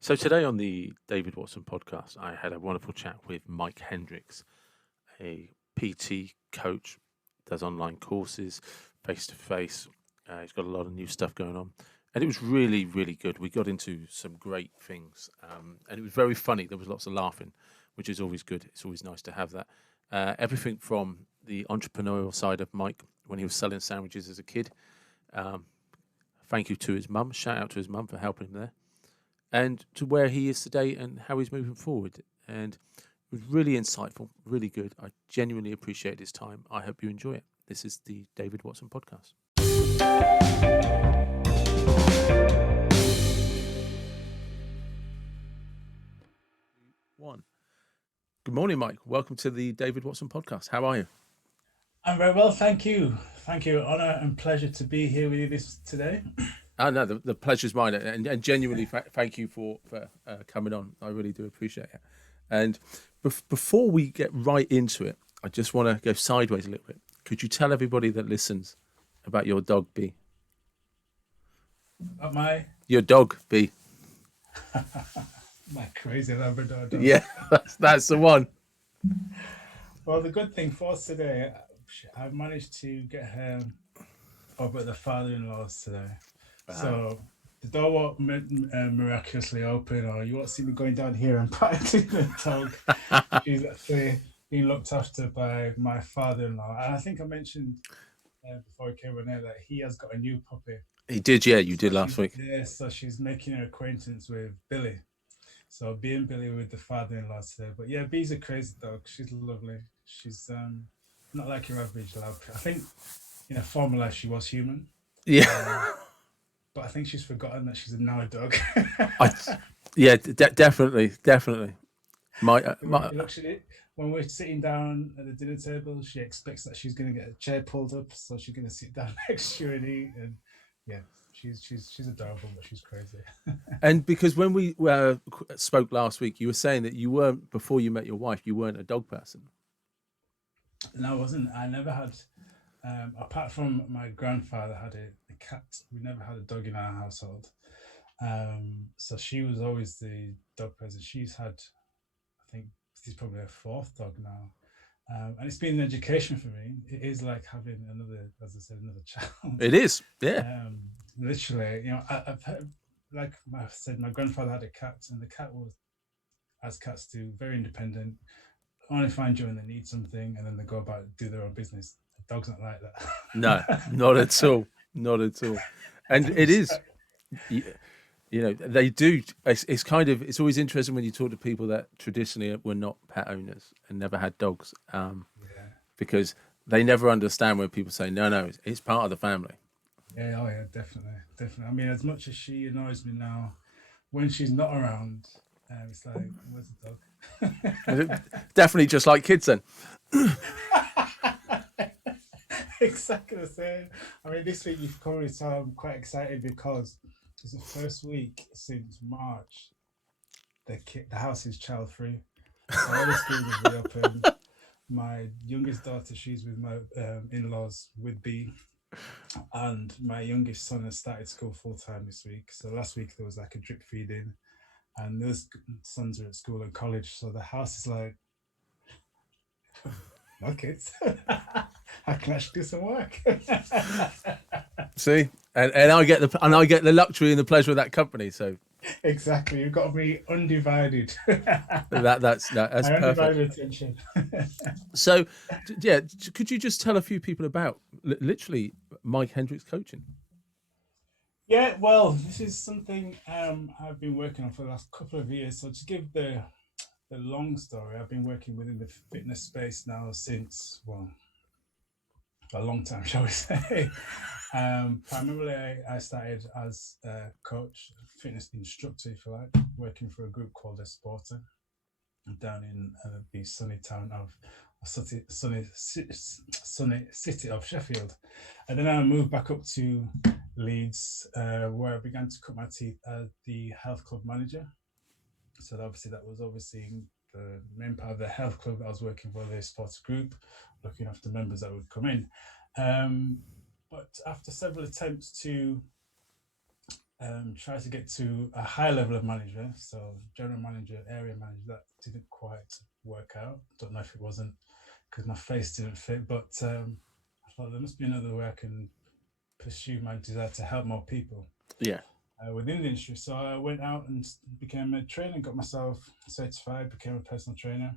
So today on the David Watson podcast, I had a wonderful chat with Mike Hendricks, a PT coach, does online courses, face to face. He's got a lot of new stuff going on, and it was really, really good. We got into some great things, and it was very funny. There was lots of laughing, which is always good. It's always nice to have that. Everything from the entrepreneurial side of Mike when he was selling sandwiches as a kid. Um, Thank you to his mum. Shout out to his mum for helping him there and to where he is today and how he's moving forward. And it was really insightful, really good. I genuinely appreciate his time. I hope you enjoy it. This is the David Watson podcast. One. Good morning, Mike. Welcome to the David Watson podcast. How are you? I'm very well, thank you. Thank you. Honor and pleasure to be here with you today. No, the pleasure's mine, and genuinely thank you for coming on. I really do appreciate it. And before we get right into it, I just want to go sideways a little bit. Could you tell everybody that listens about your dog, B? Your dog, B. My crazy Labrador dog. Yeah, that's the one. Well, the good thing for us today, I managed to get her over at the father-in-law's today. Wow. So the door won't miraculously open, or you won't see me going down here and patting the dog. She's actually being looked after by my father-in-law. And I think I mentioned before I came on air that he has got a new puppy. He did, yeah, you did last week. Yeah, so she's making her acquaintance with Billy. So being Billy with the father-in-law today. But yeah, Bee's a crazy dog. She's lovely. She's not like your average lab. I think in a former life she was human. Yeah. But I think she's forgotten that she's now a dog. Definitely. When we're sitting down at the dinner table, she expects that she's going to get a chair pulled up, so she's going to sit down next to you and eat. And yeah, she's adorable, but she's crazy. And because when we spoke last week, you were saying that you weren't, before you met your wife, you weren't a dog person. No, I wasn't. I never had, apart from my grandfather had a cat, we never had a dog in our household. So she was always the dog person. She's had, I think this is probably her fourth dog now. And it's been an education for me. It is like having another, as I said, another child. It is, yeah. Literally, I've heard, like I said, my grandfather had a cat, and the cat was, as cats do, very independent. Only find you when they need something, and then they go about do their own business. The dog's not like that. No, not at all. Not at all. And it is, they do. It's kind of, it's always interesting when you talk to people that traditionally were not pet owners and never had dogs, because they never understand when people say, no, it's part of the family. Yeah, oh yeah, definitely. I mean, as much as she annoys me now, when she's not around, it's like, where's the dog? Definitely just like kids then. Exactly the same. I mean, this week you've probably saw I'm quite excited because it's the first week since March the house is child free. So all the schools have reopened. My youngest daughter, she's with my in-laws with B, and my youngest son has started school full time this week. So last week there was like a drip feeding, and those sons are at school and college. So the house is like, no kids. I can actually do some work. See, and I get the luxury and the pleasure of that company. So exactly, you've got to be undivided. that's perfect. Undivided attention. So, yeah, could you just tell a few people about literally Mike Hendricks coaching? Yeah, well, this is something I've been working on for the last couple of years. So to give the long story, I've been working within the fitness space now since, well, a long time, shall we say. Primarily, I started as a coach, fitness instructor, if you like, working for a group called Esporta down in the sunny town of sunny city of Sheffield. And then I moved back up to Leeds, where I began to cut my teeth as the health club manager. So obviously that was overseeing the main part of the health club that I was working for, the sports group, looking after members that would come in. But after several attempts to Tried to get to a high level of manager, so general manager, area manager. That didn't quite work out. Don't know if it wasn't because my face didn't fit, but I thought there must be another way I can pursue my desire to help more people Yeah. within the industry. So I went out and became a trainer, got myself certified, became a personal trainer.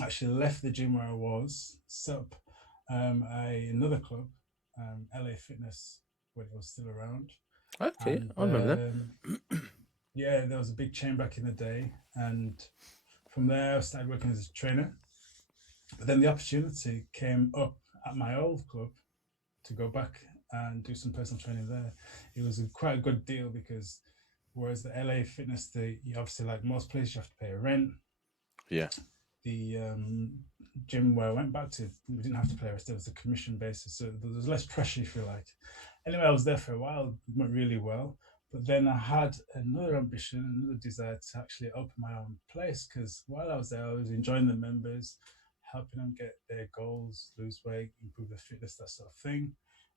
Actually left the gym where I was, set up another club, LA Fitness, when it was still around. Okay, And I remember yeah, there was a big chain back in the day. And from there, I started working as a trainer. But then the opportunity came up at my old club to go back and do some personal training there. It was quite a good deal because whereas the LA Fitness, you obviously, like most places, you have to pay a rent. Yeah. The gym where I went back to, we didn't have to pay a rent. It was a commission basis, so there was less pressure, if you like. Anyway, I was there for a while, it went really well. But then I had another ambition, another desire to actually open my own place because while I was there, I was enjoying the members, helping them get their goals, lose weight, improve their fitness, that sort of thing.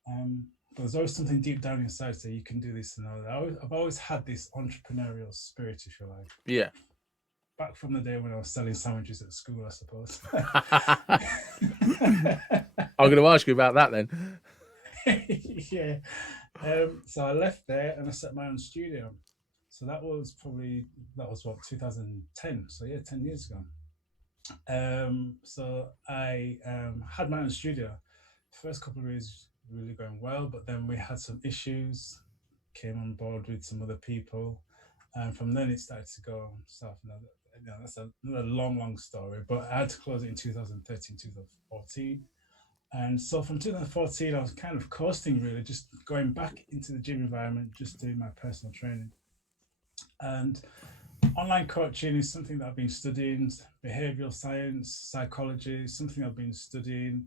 But there's always something deep down inside so you can do this and that. I've always had this entrepreneurial spirit, if you like. Yeah. Back from the day when I was selling sandwiches at school, I suppose. I'm going to ask you about that then. Yeah. So I left there and I set my own studio. So that was what, 2010. So yeah, 10 years ago. So I had my own studio. First couple of years really going well, but then we had some issues. Came on board with some other people, and from then it started to go south. That's another long story. But I had to close it in 2013, 2014. And so from 2014, I was kind of coasting, really, just going back into the gym environment, just doing my personal training. And online coaching is something that I've been studying, behavioral science, psychology, something I've been studying,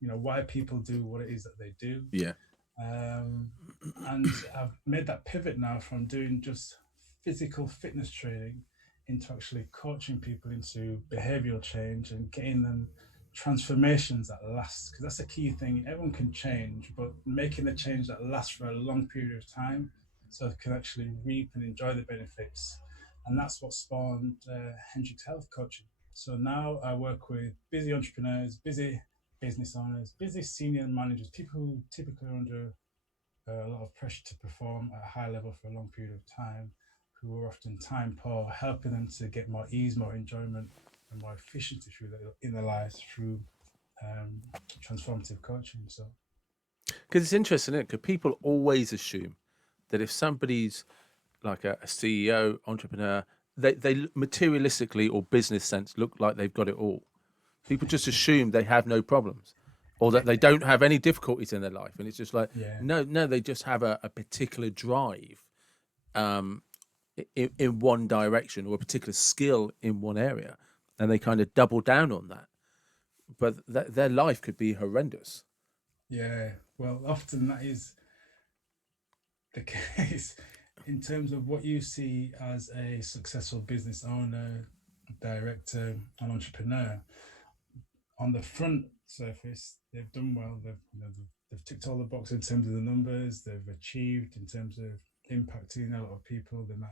why people do what it is that they do. Yeah. And I've made that pivot now from doing just physical fitness training into actually coaching people into behavioral change and getting them transformations that last, because that's a key thing. Everyone can change, but making the change that lasts for a long period of time so they can actually reap and enjoy the benefits. And that's what spawned Hendricks Health Coaching. So now I work with busy entrepreneurs, busy business owners, busy senior managers, people who typically are under a lot of pressure to perform at a high level for a long period of time, who are often time poor, helping them to get more ease, more enjoyment, and more efficiency in their lives through transformative coaching. So, because it's interesting, isn't it? Because people always assume that if somebody's like a CEO, entrepreneur, they materialistically or business sense look like they've got it all. People just assume they have no problems or that they don't have any difficulties in their life. And it's just like, yeah, no, they just have a particular drive in one direction or a particular skill in one area. And they kind of double down on that. But their life could be horrendous. yeah. Well, often that is the case in terms of what you see as a successful business owner, director, and entrepreneur. On the front surface, they've done well. They've ticked all the boxes in terms of the numbers. They've achieved in terms of impacting a lot of people. They might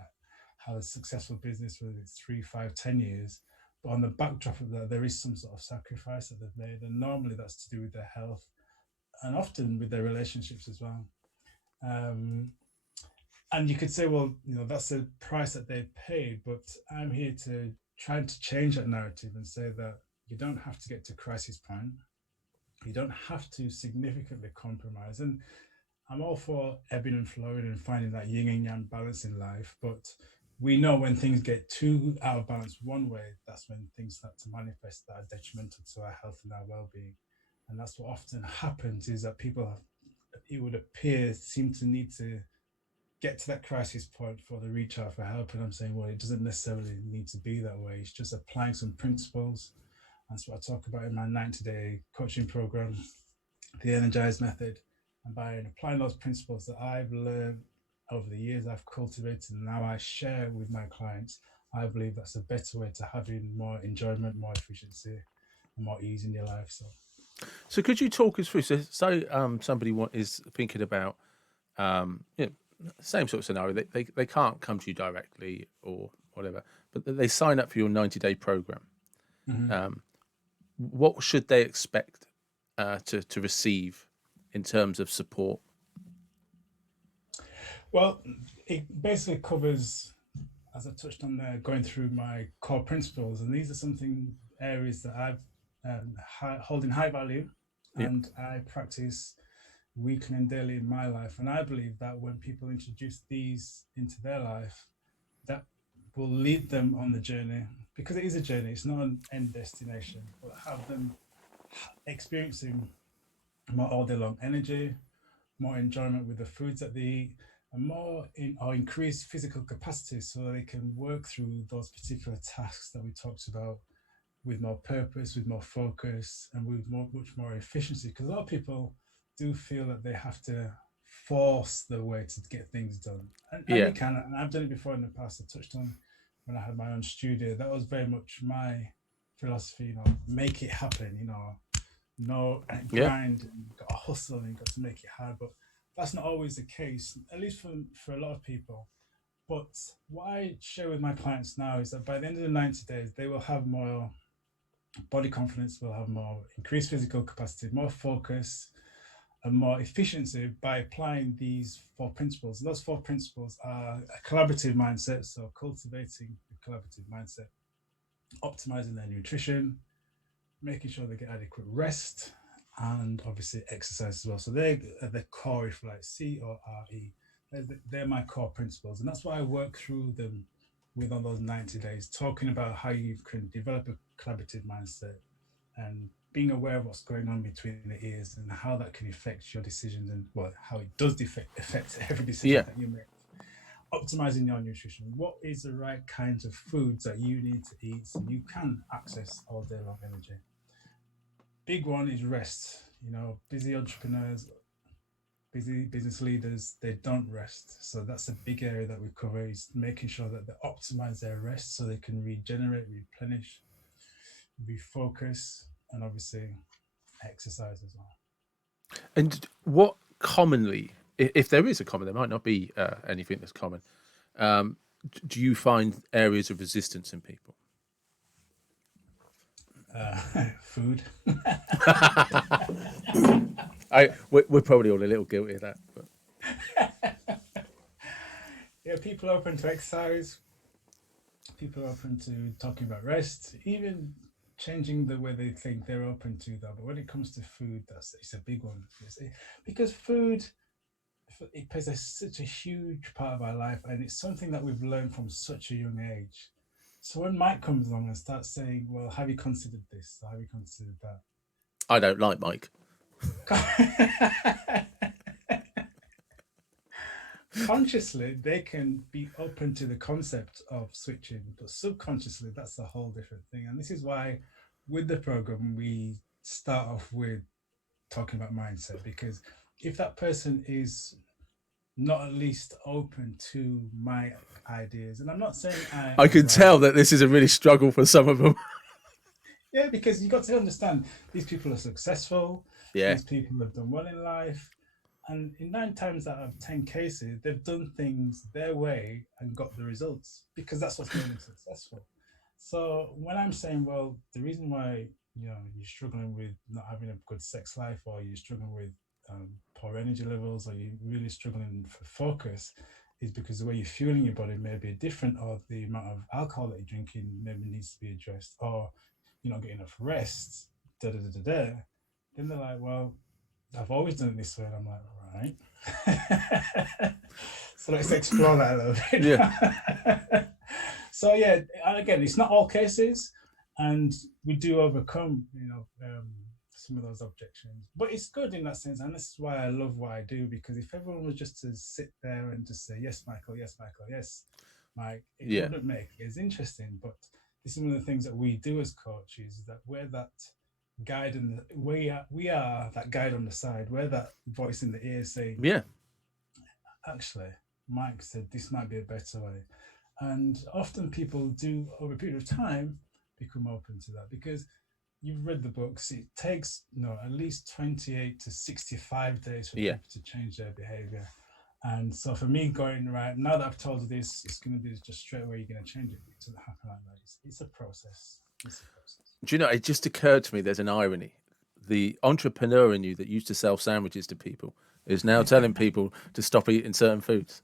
have a successful business, whether it's 3, 5, 10 years. But on the backdrop of that, there is some sort of sacrifice that they've made, and normally that's to do with their health and often with their relationships as well. And you could say, well, that's the price that they paid, but I'm here to try to change that narrative and say that you don't have to get to crisis point. You don't have to significantly compromise. And I'm all for ebbing and flowing and finding that yin and yang balance in life. But we know when things get too out of balance one way, that's when things start to manifest that are detrimental to our health and our well-being. And that's what often happens, is that people, it would appear, seem to need to get to that crisis point for the reach out for help. And I'm saying, well, it doesn't necessarily need to be that way. It's just applying some principles. That's what I talk about in my 90-day coaching program, the Energized Method. And by applying those principles that I've learned over the years, I've cultivated, and now I share with my clients, I believe that's a better way to having more enjoyment, more efficiency, and more ease in your life. So could you talk us through? So somebody is thinking about same sort of scenario. They can't come to you directly or whatever, but they sign up for your 90-day program. What should they expect to receive in terms of support? Well, it basically covers, as I touched on there, going through my core principles, and these are something areas that I've hold in high value, Yeah, and I practice weekly and daily in my life. And I believe that when people introduce these into their life, that will lead them on the journey, because it is a journey. It's not an end destination, but have them experiencing more all day long energy, more enjoyment with the foods that they eat, and more in or increased physical capacity so they can work through those particular tasks that we talked about with more purpose, with more focus, and with much more efficiency. Because a lot of people do feel that they have to force their way to get things done. And yeah, you can, and I've done it before in the past. I touched on when I had my own studio. That was very much my philosophy, make it happen, no yeah, grind, and you've got to hustle and you've got to make it hard. But that's not always the case, at least for a lot of people. But what I share with my clients now is that by the end of the 90 days, they will have more body confidence, will have more increased physical capacity, more focus, and more efficiency by applying these four principles. And those four principles are a collaborative mindset, so cultivating a collaborative mindset, optimizing their nutrition, making sure they get adequate rest, and obviously exercise as well. So they're the core, if you like, CORE. They're my core principles. And that's why I work through them with on those 90 days, talking about how you can develop a collaborative mindset and being aware of what's going on between the ears and how that can affect your decisions, and how it does affect every decision yeah. that you make. Optimizing your nutrition. What is the right kinds of foods that you need to eat so you can access all day long energy? Big one is rest. Busy entrepreneurs, busy business leaders, they don't rest. So that's a big area that we cover, is making sure that they optimize their rest so they can regenerate, replenish, refocus, and obviously exercise as well. And what commonly, if there is a common, there might not be anything that's common. Do you find areas of resistance in people? Food. We're probably all a little guilty of that. But Yeah, people are open to exercise. People are open to talking about rest, even changing the way they think. They're open to that. But when it comes to food, it's a big one. Because food, it plays such a huge part of our life, and it's something that we've learned from such a young age. So when Mike comes along and starts saying, "Well, have you considered this? Or have you considered I don't like Mike. that?" Consciously, they can be open to the concept of switching, but subconsciously, that's a whole different thing. And this is why, with the program, we start off with talking about mindset, because if that person is not at least open to my ideas, and I'm not saying I I am can right. tell that this is a really struggle for some of them. Yeah, because you got to understand, these people are successful, Yeah, these people have done well in life, and in 9 times out of 10 cases, they've done things their way and got the results, because that's what's made them successful. So when I'm saying, well, the reason why you're struggling with not having a good sex life, or you're struggling with poor energy levels, or you're really struggling for focus, is because the way you're fueling your body may be different, or the amount of alcohol that you're drinking maybe needs to be addressed, or you're not getting enough rest, da da da da da. Then they're like, well, I've always done it this way. And I'm like, right. So let's explore that a little yeah. bit. So yeah, again, it's not all cases, and we do overcome, some of those objections. But it's good in that sense, and this is why I love what I do. Because if everyone was just to sit there and just say yes, Michael, yes, Michael, yes, Mike, it Yeah, wouldn't make it as interesting. But this is one of the things that we do as coaches, that we're that guide, and we are that guide on the side. We're that voice in the ear saying, yeah. actually, Mike said this might be a better way. And often people do, over a period of time, become open to that, because you've read the books. It takes at least 28 to 65 days for Yeah. people to change their behavior. And so for me, going right now that I've told you this, it's going to be just straight away. You're going to change it. It doesn't happen like that. It's a process. It's a process. Do you know? It just occurred to me. There's an irony. The entrepreneur in you that used to sell sandwiches to people is now telling people to stop eating certain foods.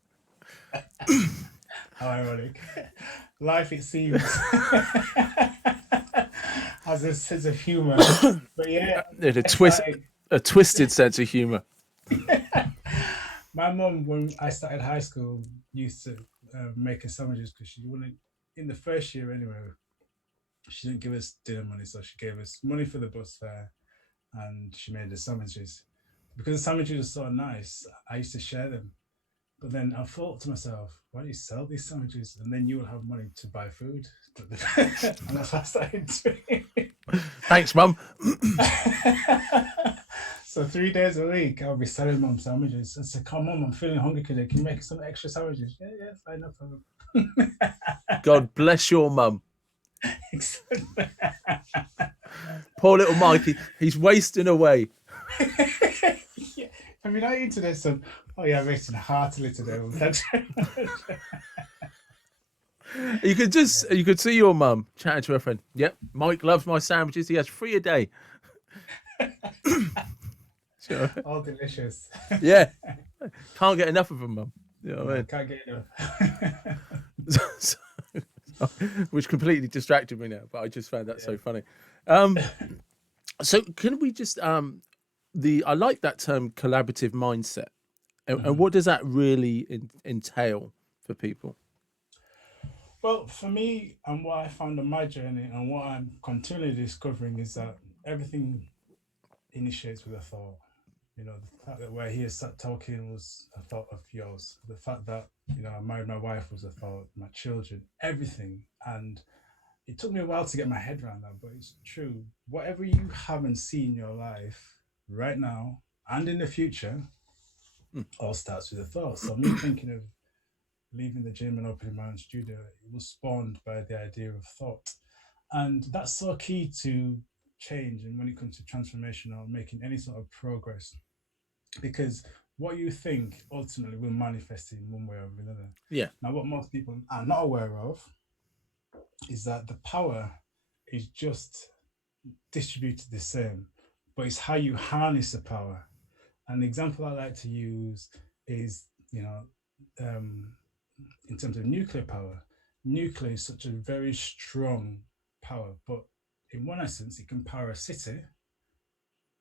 How ironic. Life, it seems, has a sense of humor. But yeah, There's it's like a twisted sense of humor. my mum, when I started high school, used to make us sandwiches because she wouldn't, in the first year anyway, she didn't give us dinner money. So she gave us money for the bus fare and she made the sandwiches. Because the sandwiches were so nice, I used to share them. But then I thought to myself, why do you sell these sandwiches? And then you will have money to buy food. And that's what I started doing. Thanks, Mum. So 3 days a week, I'll be selling mum sandwiches. I said, come on, I'm feeling hungry today. Can you make some extra sandwiches? Yeah, yeah, fine, no problem. God bless your mum. Poor little Mikey. He's wasting away. Yeah. I mean, I eat today, son. Oh yeah, I'm eating heartily today. You could see your mum chatting to her friend. Yep, Mike loves my sandwiches. He has 3 a day. Sure. All delicious. Yeah, can't get enough of them, mum. You know what I mean? Can't get enough. Which completely distracted me now, but I just found that so funny. So can we just I like that term collaborative mindset, and what does that really entail for people? Well, for me, and what I found on my journey, and what I'm continually discovering, is that everything initiates with a thought. You know, the fact that we're here sat talking was a thought of yours. The fact that, you know, I married my wife was a thought, my children, everything. And it took me a while to get my head around that, but it's true. Whatever you haven't seen in your life right now and in the future all starts with a thought. So me thinking of leaving the gym and opening my own studio, it was spawned by the idea of thought. And that's so key to change and when it comes to transformation or making any sort of progress, because what you think ultimately will manifest in one way or another. Yeah. Now, what most people are not aware of is that the power is just distributed the same, but it's how you harness the power. An example I like to use is, you know, in terms of nuclear power, nuclear is such a very strong power, but in one essence, it can power a city,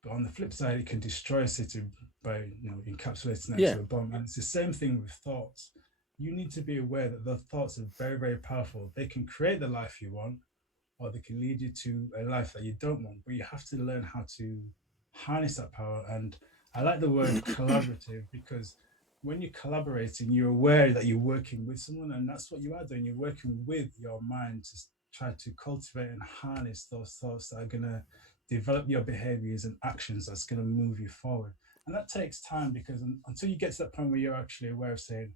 but on the flip side, it can destroy a city by, you know, encapsulating it into a bomb. And it's the same thing with thoughts. You need to be aware that the thoughts are very, very powerful. They can create the life you want, or they can lead you to a life that you don't want. But you have to learn how to harness that power. And I like the word collaborative, because when you're collaborating, you're aware that you're working with someone, and that's what you are doing. You're working with your mind to try to cultivate and harness those thoughts that are going to develop your behaviors and actions that's going to move you forward. And that takes time, because until you get to that point where you're actually aware of saying,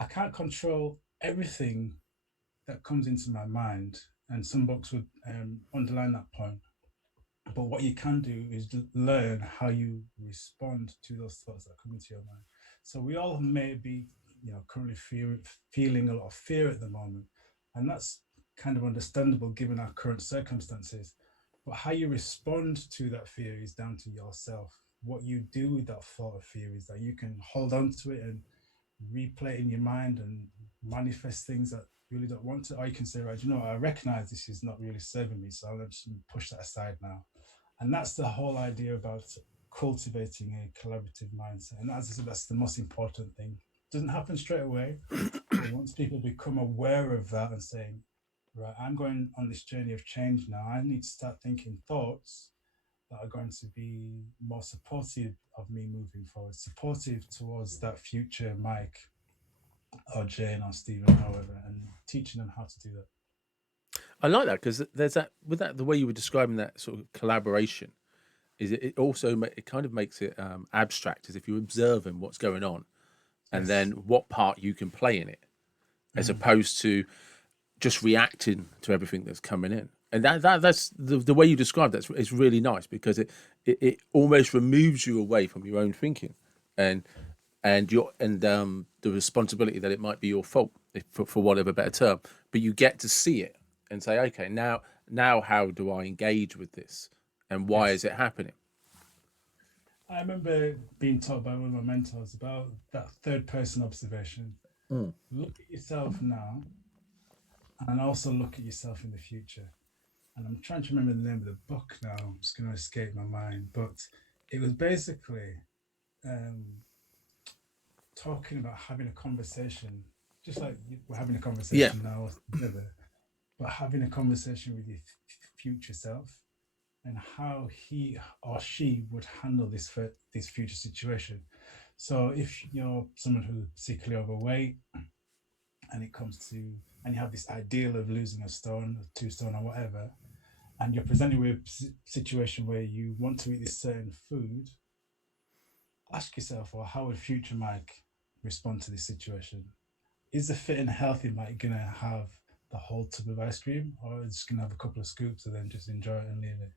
I can't control everything that comes into my mind. And some books would underline that point. But what you can do is learn how you respond to those thoughts that come into your mind. So we all may be, you know, currently feeling a lot of fear at the moment. And that's kind of understandable given our current circumstances. But how you respond to that fear is down to yourself. What you do with that thought of fear is that you can hold on to it and replay it in your mind and manifest things that you really don't want to. Or you can say, right, you know, I recognize this is not really serving me, so I'll just push that aside now. And that's the whole idea about cultivating a collaborative mindset. And as I said, that's the most important thing. It doesn't happen straight away. But once people become aware of that and saying, right, I'm going on this journey of change now, I need to start thinking thoughts that are going to be more supportive of me moving forward, supportive towards that future Mike or Jane or Stephen, however, and teaching them how to do that. I like that, because there's that with that, the way you were describing that sort of collaboration is it also it kind of makes it abstract, as if you're observing what's going on and then what part you can play in it, as opposed to just reacting to everything that's coming in. And that's the way you describe that is really nice, because it almost removes you away from your own thinking and and the responsibility that it might be your fault, for whatever better term, but you get to see it and say, okay, now how do I engage with this, and why Yes. is it happening? I remember being taught by one of my mentors about that third person observation. Mm. Look at yourself now and also look at yourself in the future. And I'm trying to remember the name of the book now. It's going to escape my mind, but it was basically um, talking about having a conversation, just like we're having a Yeah, conversation now together, but having a conversation with your future self and how he or she would handle this future situation. So if you're someone who's particularly overweight and it comes to and you have this ideal of losing a stone or 2 stone or whatever, and you're presented with a situation where you want to eat this certain food, ask yourself, well, how would future Mike respond to this situation? Is the fit and healthy Mike gonna have the whole tub of ice cream, or is just gonna have a couple of scoops and then just enjoy it and leave it?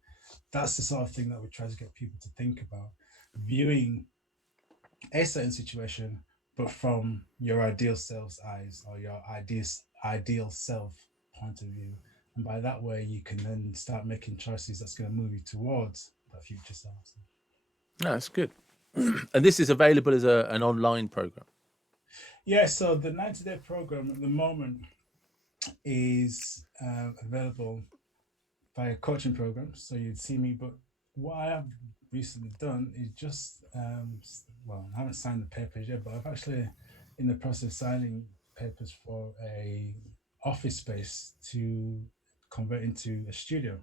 That's the sort of thing that we try to get people to think about, viewing a certain situation, but from your ideal self's eyes or your ideal self point of view. And by that way, you can then start making choices that's going to move you towards that future self. no, that's good. And this is available as an online program. Yeah, so the 90-day program at the moment is available via coaching program. So you'd see me, but what I have recently done is just, well, I haven't signed the papers yet, but I've actually in the process of signing papers for a office space to convert into a studio.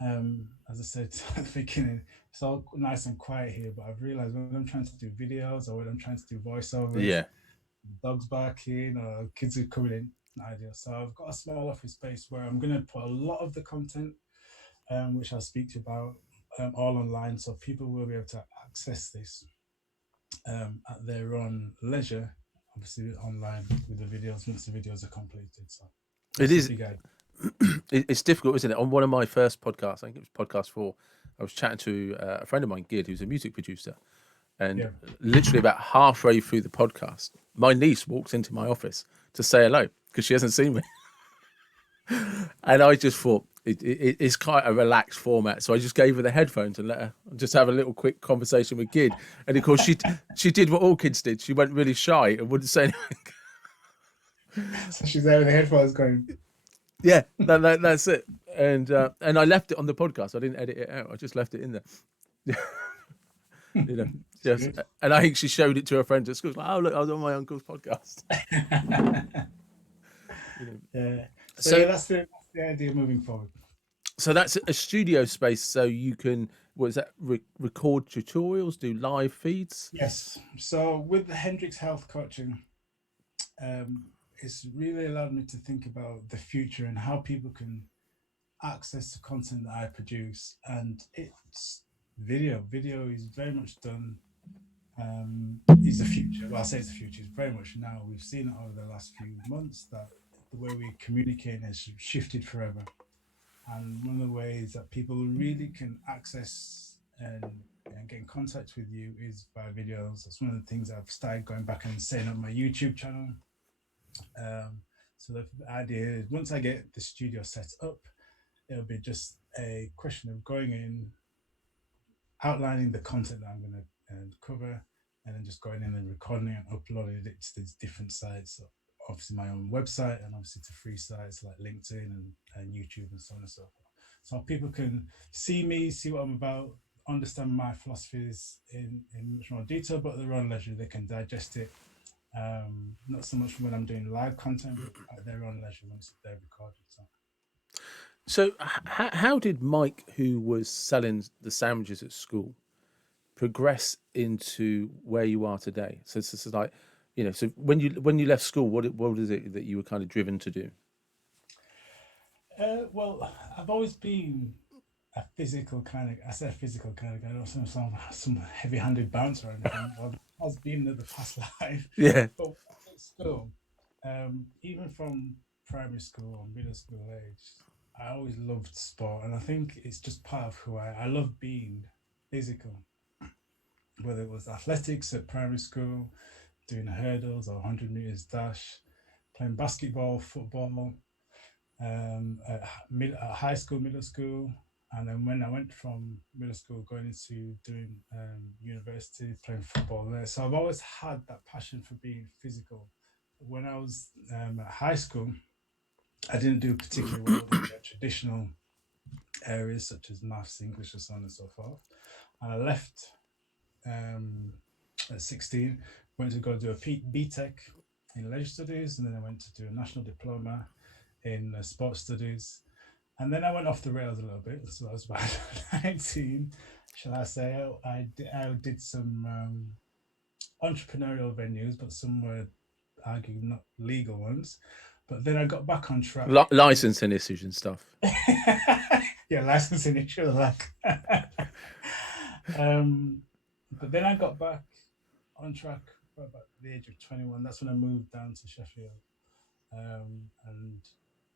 As I said at the beginning, it's all nice and quiet here, but I've realized when I'm trying to do videos or when I'm trying to do voiceovers, Yeah, dogs barking or kids are coming in, not ideal. So I've got a small office space where I'm going to put a lot of the content, which I'll speak to you about, all online, so people will be able to access this at their own leisure, obviously online with the videos once the videos are completed. So it that's a is. big idea. It's difficult, isn't it? On one of my first podcasts, I think it was podcast 4, I was chatting to a friend of mine, Gid, who's a music producer, and Yeah. literally about halfway through the podcast, my niece walks into my office to say hello because she hasn't seen me. And I just thought it's quite a relaxed format, so I just gave her the headphones and let her just have a little quick conversation with Gid. And of course, she did what all kids did. She went really shy and wouldn't say anything. So she's there with the headphones going. Yeah, that's it. And I left it on the podcast. I didn't edit it out. I just left it in there. You know, yes. Good. And I think she showed it to her friends at school. Like, oh look, I was on my uncle's podcast. You know. Yeah. So yeah, So that's the idea moving forward. so that's a studio space, so you can, what is that? Record tutorials, do live feeds. Yes. So with the Hendricks Health Coaching, um, it's really allowed me to think about the future and how people can access the content that I produce. And it's video. Video is very much done. Is the future. Well, I say it's the future. It's very much now. We've seen it over the last few months that the way we communicate has shifted forever. And one of the ways that people really can access and get in contact with you is via videos. That's one of the things I've started going back and setting up my YouTube channel. So the idea is once I get the studio set up, it'll be just a question of going in, outlining the content that I'm going to cover, and then just going in and recording it and uploading it to these different sites. So obviously my own website and obviously to free sites like LinkedIn and YouTube and so on and so forth. So people can see me, see what I'm about, understand my philosophies in much more detail, but at their own leisure, they can digest it. Not so much when I'm doing live content, but at their own leisure when it's there recorded. So how did Mike, who was selling the sandwiches at school, progress into where you are today? So this is like, so when you left school, what is it that you were kind of driven to do? Well, I've always been a physical kind of, I say a physical kind of guy, not some heavy-handed bouncer or anything. Well, has been in the past life, Yeah. but at school, even from primary school or middle school age, I always loved sport, and I think it's just part of who I love being physical. whether it was athletics at primary school, doing hurdles or 100 meters dash, playing basketball, football, at high school, middle school. And then when I went from middle school going into doing university, playing football there. So I've always had that passion for being physical. When I was at high school, I didn't do particularly well in the traditional areas such as maths, English, and so on and so forth. And I left um, at 16, went to go do a BTEC in leisure studies, and then I went to do a national diploma in sports studies. And then I went off the rails a little bit. So I was about 19, shall I say. I did some entrepreneurial venues, but some were arguing not legal ones. But then I got back on track. Licensing issues and stuff. Yeah, licensing issue, like. But then I got back on track for about the age of 21. That's when I moved down to Sheffield and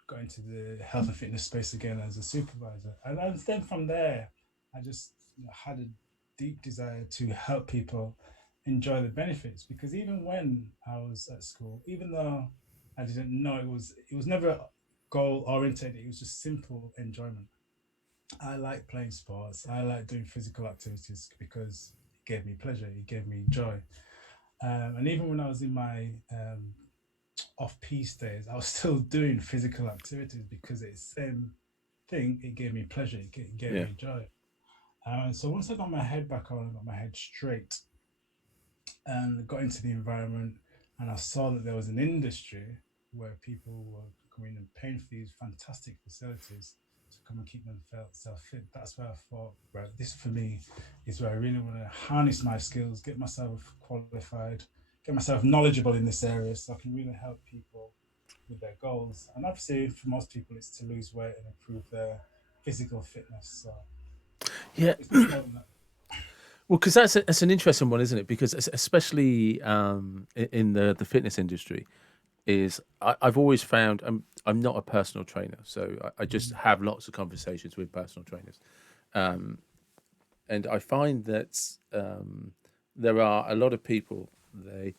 got into the health and fitness space again as a supervisor. And then from there, I just had a deep desire to help people enjoy the benefits, because even when I was at school, even though I didn't know, it was never goal oriented, it was just simple enjoyment. I like playing sports. I like doing physical activities because it gave me pleasure. It gave me joy. And even when I was in my off-piste days, I was still doing physical activities because it's the same thing. It gave me pleasure. It gave Yeah. me joy. So once I got my head back on, I got my head straight, and got into the environment, and I saw that there was an industry where people were coming and paying for these fantastic facilities to come and keep themselves fit. That's where I thought, right, this for me is where I really want to harness my skills, get myself qualified, get myself knowledgeable in this area, so I can really help people with their goals. And obviously, for most people, it's to lose weight and improve their physical fitness. So Yeah. it's much more than that. Well, because that's an interesting one, isn't it? Because especially in the fitness industry, I've always found I'm not a personal trainer, so I just have lots of conversations with personal trainers, and I find that there are a lot of people, they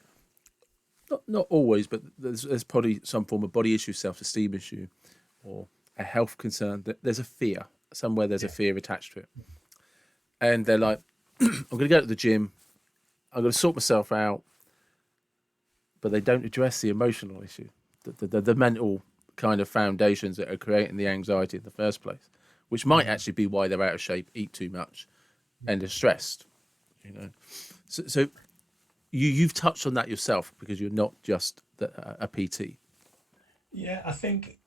not always, but there's probably some form of body issue, self-esteem issue, or a health concern. That there's a fear somewhere. There's a Yeah. fear attached to it, and they're like, I'm going to go to the gym. I'm going to sort myself out, but they don't address the emotional issue, the mental kind of foundations that are creating the anxiety in the first place, which might actually be why they're out of shape, eat too much, and are stressed. You know, so you've touched on that yourself because you're not just a PT. Yeah, I think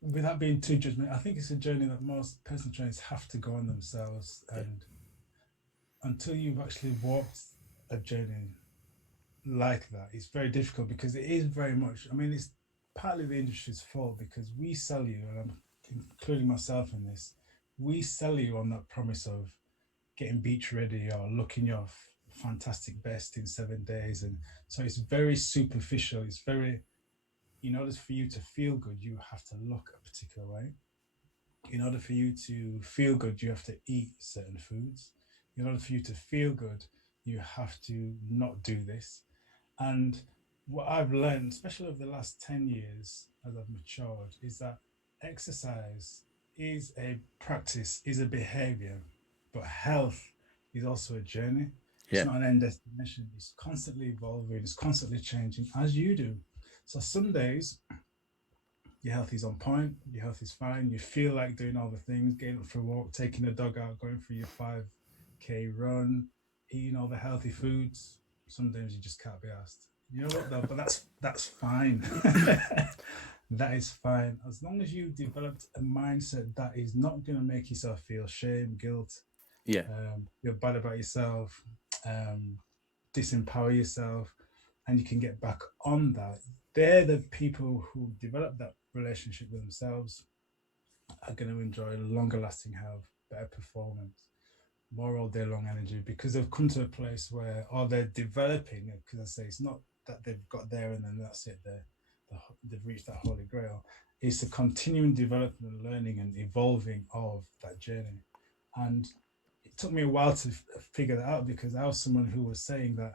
without being too judgmental, I think it's a journey that most personal trainers have to go on themselves. Yeah, And until you've actually walked a journey like that, it's very difficult, because it is very much, I mean, it's partly the industry's fault, because we sell you, and I'm including myself in this, we sell you on that promise of getting beach ready or looking your fantastic best in 7 days. And so it's very superficial. It's very, in order for you to feel good, you have to look a particular way. In order for you to feel good, you have to eat certain foods. In order for you to feel good, you have to not do this. And what I've learned, especially over the last 10 years as I've matured, is that exercise is a practice, is a behavior, but health is also a journey. It's yeah, not an end destination. It's constantly evolving, it's constantly changing, as you do. So some days your health is on point, your health is fine, you feel like doing all the things, getting up for a walk, taking the dog out, going for your 5K run, eating all the healthy foods. Sometimes you just can't be asked. You know what though? But that's fine. That is fine. As long as you developed a mindset that is not going to make yourself feel shame, guilt, yeah, feel bad about yourself, um, disempower yourself, and you can get back on that. They're the people who develop that relationship with themselves are going to enjoy longer lasting health, better performance, more all day long energy, because they've come to a place where, or they're developing, because I say it's not that they've got there and then that's it, they've reached that holy grail. It's the continuing development and learning and evolving of that journey. And took me a while to figure that out because I was someone who was saying that,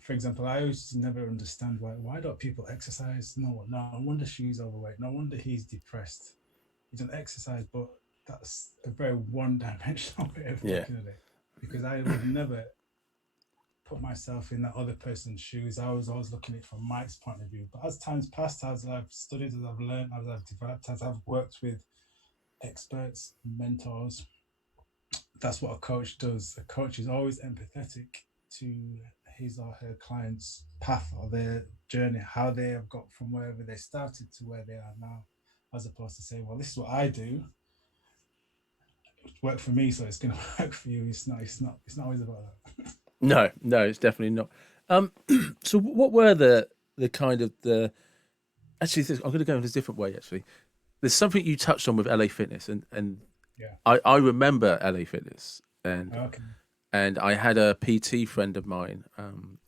for example, I used to never understand why don't people exercise? No wonder she's overweight. No wonder he's depressed. He doesn't exercise, but that's a very one-dimensional way of Yeah. looking at it. Because I would never put myself in that other person's shoes. I was always looking at it from Mike's point of view. But as time's passed, as I've studied, as I've learned, as I've developed, as I've worked with experts, mentors, that's what a coach does. A coach is always empathetic to his or her client's path or their journey, how they have got from wherever they started to where they are now, as opposed to saying, well, this is what I do. It worked for me, so it's going to work for you. It's not. It's not. It's not always about that. No, no, it's definitely not. Um, so what were the kind of the actually? I'm going to go in a different way. Actually, there's something you touched on with LA Fitness, and Yeah. I remember LA Fitness, Okay. and I had a PT friend of mine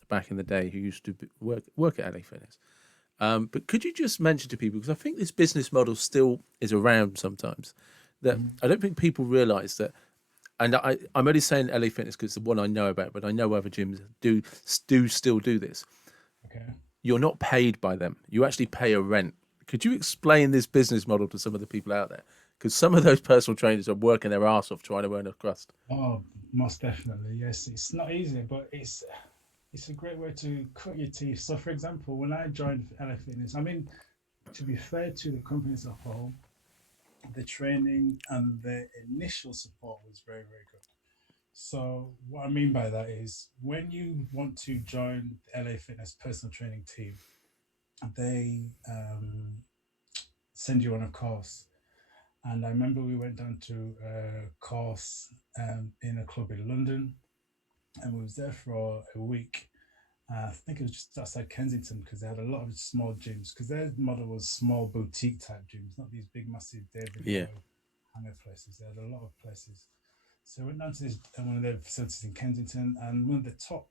back in the day who used to work at LA Fitness. But could you just mention to people, because I think this business model still is around sometimes, that I don't think people realise that, and I'm only saying LA Fitness because it's the one I know about, but I know other gyms do still do this. Okay. You're not paid by them; you actually pay a rent. Could you explain this business model to some of the people out there? Because some of those personal trainers are working their ass off trying to earn a crust. Oh, most definitely. Yes, it's not easy, but it's a great way to cut your teeth. So, for example, when I joined LA Fitness, I mean, to be fair to the company as a whole, the training and the initial support was very, very good. So, what I mean by that is when you want to join the LA Fitness personal training team, they send you on a course. And I remember we went down to a course in a club in London, and we was there for a week. I think it was just outside Kensington because they had a lot of small gyms because their model was small boutique type gyms, not these big, massive David Yeah. Lloyd hangar places. They had a lot of places. So I went down to this one of their facilities in Kensington, and one of the top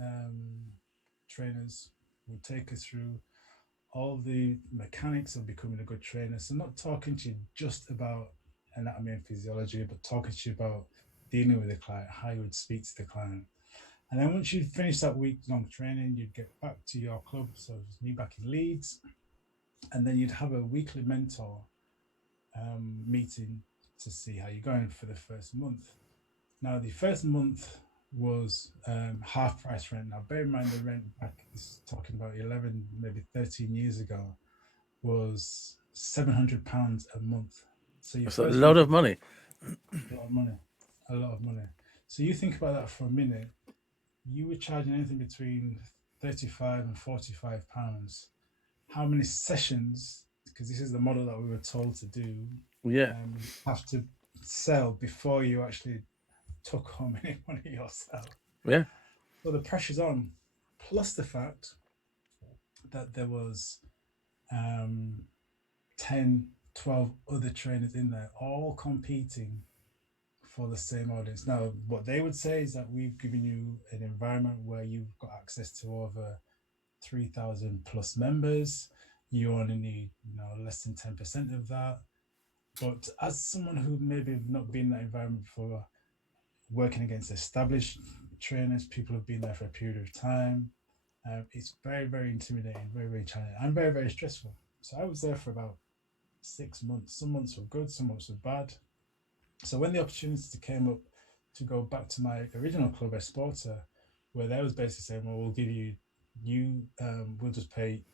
um, trainers would take us through all the mechanics of becoming a good trainer. So not talking to you just about anatomy and physiology, but talking to you about dealing with the client, how you would speak to the client. And then once you'd finish that week long training, you'd get back to your club. So it was me back in Leeds. And then you'd have a weekly mentor meeting to see how you're going for the first month. Now, the first month was half price rent. Now, bear in mind the rent back, is talking about 11, maybe 13 years ago, was £700 a month. So your That's a first lot month of was money. a lot of money, a lot of money. So you think about that for a minute. You were charging anything between 35 and £45. How many sessions? Because this is the model that we were told to do. Yeah. Have to sell before you actually took home any money yourself. Yeah. So the pressure's on. Plus the fact that there was um, 10, 12 other trainers in there, all competing for the same audience. Now, what they would say is that we've given you an environment where you've got access to over 3,000 plus members. You only need, less than 10% of that. But as someone who maybe not been in that environment before, working against established trainers, people who've been there for a period of time, it's very, very intimidating, very, very challenging, and very, very stressful. So I was there for about 6 months. Some months were good, some months were bad. So when the opportunity came up to go back to my original club, Esporta, where they was basically saying, well, we'll give we'll just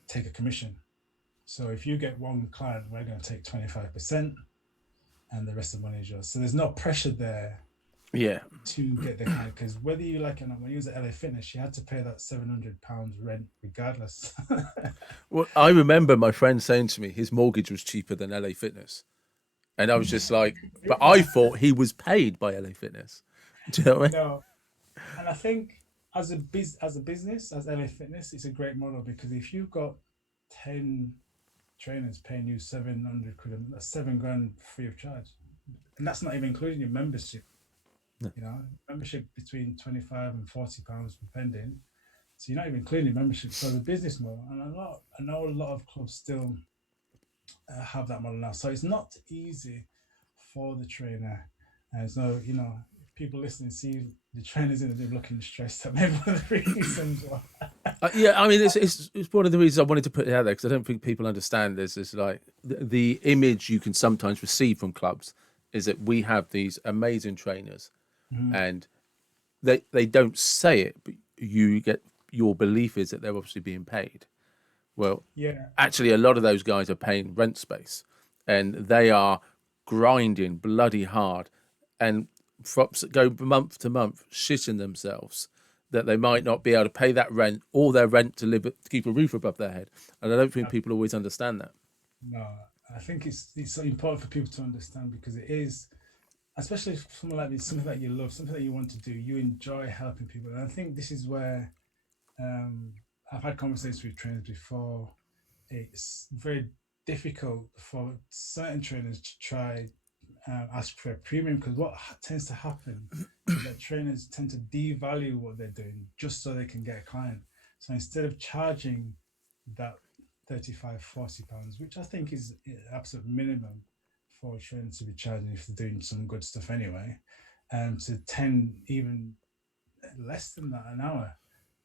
take a commission. So if you get one client, we're going to take 25% and the rest of the money is yours. So there's no pressure there Yeah. to get the client, because whether you like it or not, when you was at LA Fitness, you had to pay that £700 rent regardless. Well, I remember my friend saying to me his mortgage was cheaper than LA Fitness. And I was just like, but I thought he was paid by LA Fitness. Do you know what I mean? No, and I think as a business, as LA Fitness, it's a great model because if you've got 10 trainers paying you 700 quid, that's 7 grand free of charge, and that's not even including your membership. No. Membership between 25 and £40 depending. So you're not even including your membership. So the business model, and I know a lot of clubs still have that model now. So it's not easy for the trainer. And so people listening see the trainers in the gym looking stressed, that maybe one of the reasons why. Yeah, I mean, it's one of the reasons I wanted to put it out there because I don't think people understand this. Is like the image you can sometimes receive from clubs is that we have these amazing trainers, Mhm. and they don't say it, but you get your belief is that they're obviously being paid. Well, Yeah, actually, a lot of those guys are paying rent space, and they are grinding bloody hard, and go month to month shitting themselves that they might not be able to pay that rent or their rent to live to keep a roof above their head. And I don't think people always understand that. no, I think it's so important for people to understand because it is, especially for someone like this, something that you love, something that you want to do, you enjoy helping people. And I think this is where um, I've had conversations with trainers before. It's very difficult for certain trainers to try ask for a premium because what tends to happen is that trainers tend to devalue what they're doing just so they can get a client. So instead of charging that 35, £40, which I think is absolute minimum for a trainer to be charging if they're doing some good stuff anyway, to 10, even less than that an hour.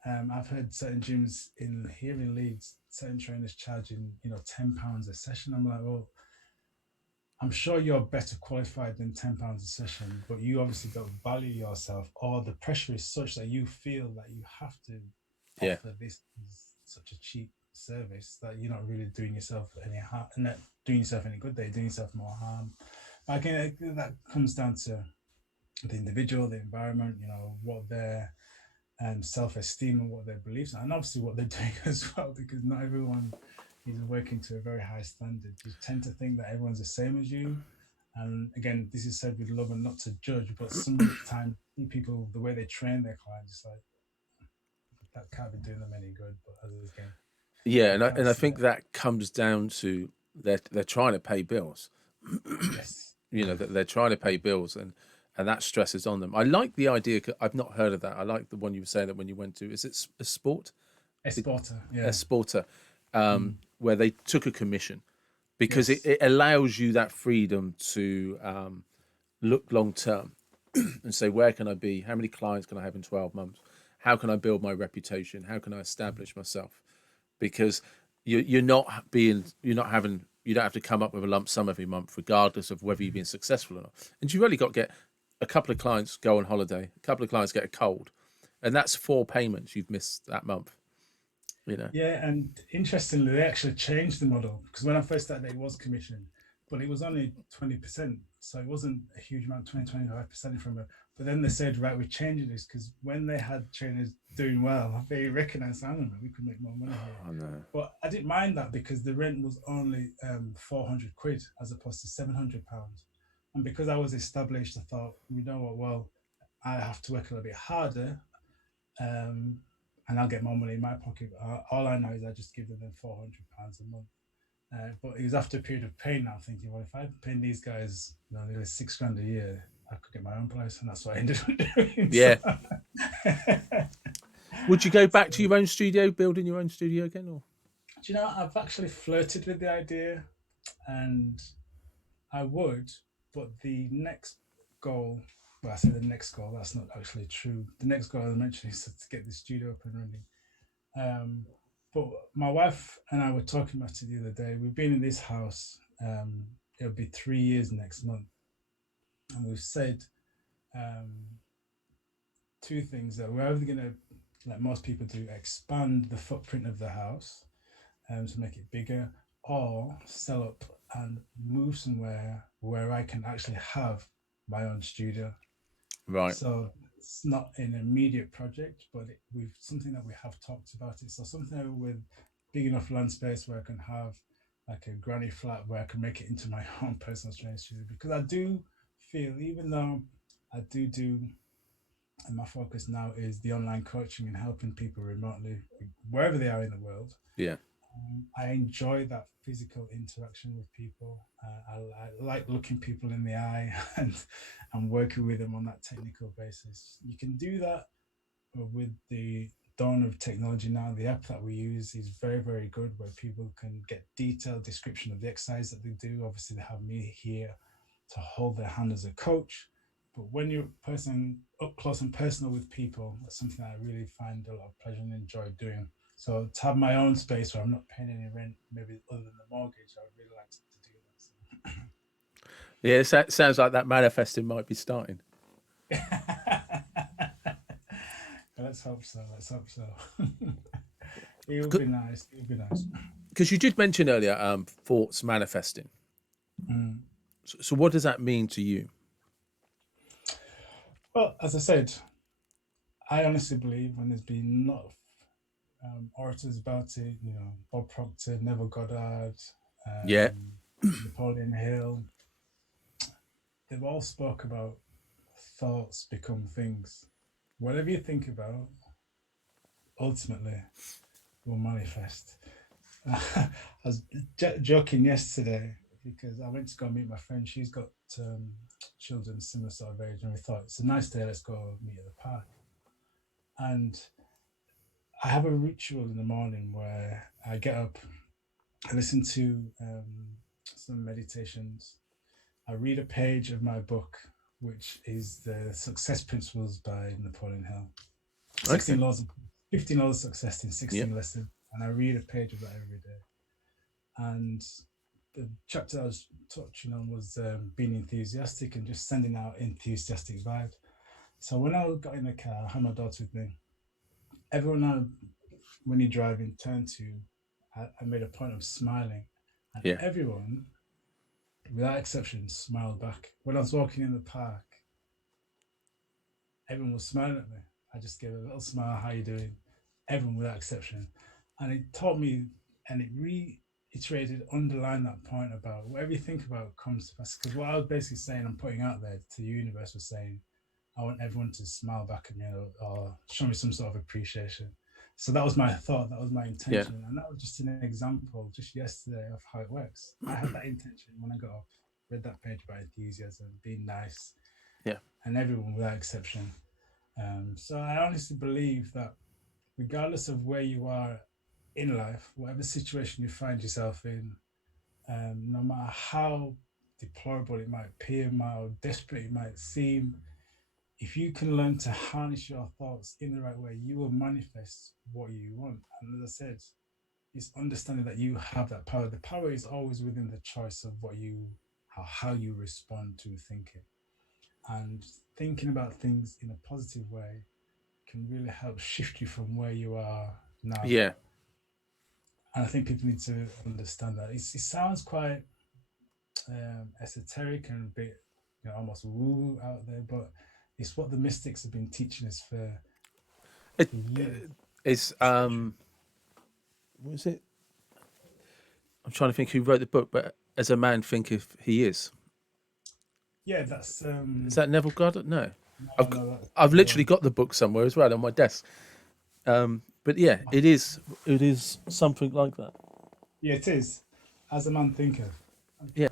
I've heard certain gyms in here in Leeds, certain trainers charging, £10 a session. I'm like, well, I'm sure you're better qualified than £10 a session, but you obviously don't value yourself, or the pressure is such that you feel that you have to Yeah, offer this as such a cheap service that you're not really doing yourself any harm, not doing yourself any good. They're doing yourself more harm. But again, that comes down to the individual, the environment, what their self-esteem and what their beliefs are, and obviously what they're doing as well, because not everyone is working to a very high standard. You tend to think that everyone's the same as you. And again, this is said with love and not to judge, but sometimes people, the way they train their clients, it's like that can't be doing them any good. But again, yeah, you and can't I say think that comes down to they're trying to pay bills. yes. That they're trying to pay bills, and that stress is on them. I like the idea. I've not heard of that. I like the one you were saying that when you went to, is it a sport? Exporter, A yeah. sporter, Mm. where they took a commission because Yes. it allows you that freedom to look long term and say, where can I be? How many clients can I have in 12 months? How can I build my reputation? How can I establish myself? Because you're not having, you don't have to come up with a lump sum every month, regardless of whether you've been successful or not. And you've really got to get a couple of clients go on holiday, a couple of clients get a cold, and that's 4 payments you've missed that month. You know, Yeah, and interestingly, they actually changed the model because when I first started, it was commission, but it was only 20%. So it wasn't a huge amount, 25% from it. But then they said, right, we're changing this because when they had trainers doing well, they recognized, I don't know, we could make more money here. I know. But I didn't mind that because the rent was only 400 quid as opposed to £700. And because I was established, I thought, you know what, well, I have to work a little bit harder, um, and I'll get more money in my pocket. All I know is I just give them £400 a month. But it was after a period of pain now, thinking, well, if I paying these guys, nearly 6 grand a year, I could get my own place, and that's what I ended up doing. So, Yeah. Would you go back to your own studio, building your own studio again, or? do you know, I've actually flirted with the idea, and I would, but the next goal, well, I say the next goal, that's not actually true. The next goal I mentioned is to get the studio up and running. Um, but my wife and I were talking about it the other day. We've been in this house. It'll be 3 years next month, and we've said um, two things: that we're either going to, like most people do, expand the footprint of the house to make it bigger, or sell up and move somewhere where I can actually have my own studio. Right. So it's not an immediate project, but we've something that we have talked about it. So something with big enough land space where I can have like a granny flat where I can make it into my own personal training studio. Because I do feel, even though I do, and my focus now is the online coaching and helping people remotely, wherever they are in the world. Yeah. I enjoy that physical interaction with people. I like looking people in the eye and working with them on that technical basis. You can do that with the dawn of technology now. The app that we use is very, very good where people can get detailed description of the exercise that they do. Obviously, they have me here to hold their hand as a coach. But when you're up close and personal with people, that's something I really find a lot of pleasure and enjoy doing. So to have my own space where I'm not paying any rent, maybe other than the mortgage, I would really like to do that. So. Yeah, it sounds like that manifesting might be starting. Let's hope so. Let's hope so. It would be nice. It would be nice. Because you did mention earlier thoughts manifesting. Mm. So what does that mean to you? Well, as I said, I honestly believe, when there's been a lot of orators about it, Bob Proctor, Neville Goddard, Yeah. Napoleon Hill, they've all spoke about thoughts become things. Whatever you think about, ultimately will manifest. I was joking yesterday because I went to go meet my friend. She's got children similar sort of age, and we thought it's a nice day, let's go meet at the park. And I have a ritual in the morning where I get up, I listen to some meditations, I read a page of my book, which is the Success Principles by Napoleon Hill. 15 laws of success in 16 lessons. And I read a page of that every day. And the chapter I was touching on was being enthusiastic and just sending out enthusiastic vibes. So when I got in the car, I had my daughter with me. Everyone when you're driving, turn to, I made a point of smiling. And everyone, without exception, smiled back. When I was walking in the park, everyone was smiling at me. I just gave a little smile, how you doing? Everyone without exception. And it taught me, and it reiterated, underlined that point about whatever you think about comes to pass. Because what I was basically saying, I'm putting out there to the universe, was saying, I want everyone to smile back at me or show me some sort of appreciation. So that was my thought, that was my intention. Yeah. And that was just an example just yesterday of how it works. I had that intention when I got up, read that page about enthusiasm, being nice. Yeah. And everyone without exception. So I honestly believe that regardless of where you are in life, whatever situation you find yourself in, no matter how deplorable it might appear, how desperate it might seem, if you can learn to harness your thoughts in the right way, you will manifest what you want. And as I said, it's understanding that you have that power. The power is always within the choice of how you respond to thinking. And thinking about things in a positive way can really help shift you from where you are now. Yeah. And I think people need to understand that. It sounds quite esoteric and a bit, almost woo out there, but it's what the mystics have been teaching us for years. It's what was it? I'm trying to think who wrote the book, but as a man thinketh he is. Yeah, that's is that Neville Goddard? No. I've literally got the book somewhere as well on my desk. But yeah, it is something like that. Yeah, it is. As a man thinketh. Yeah.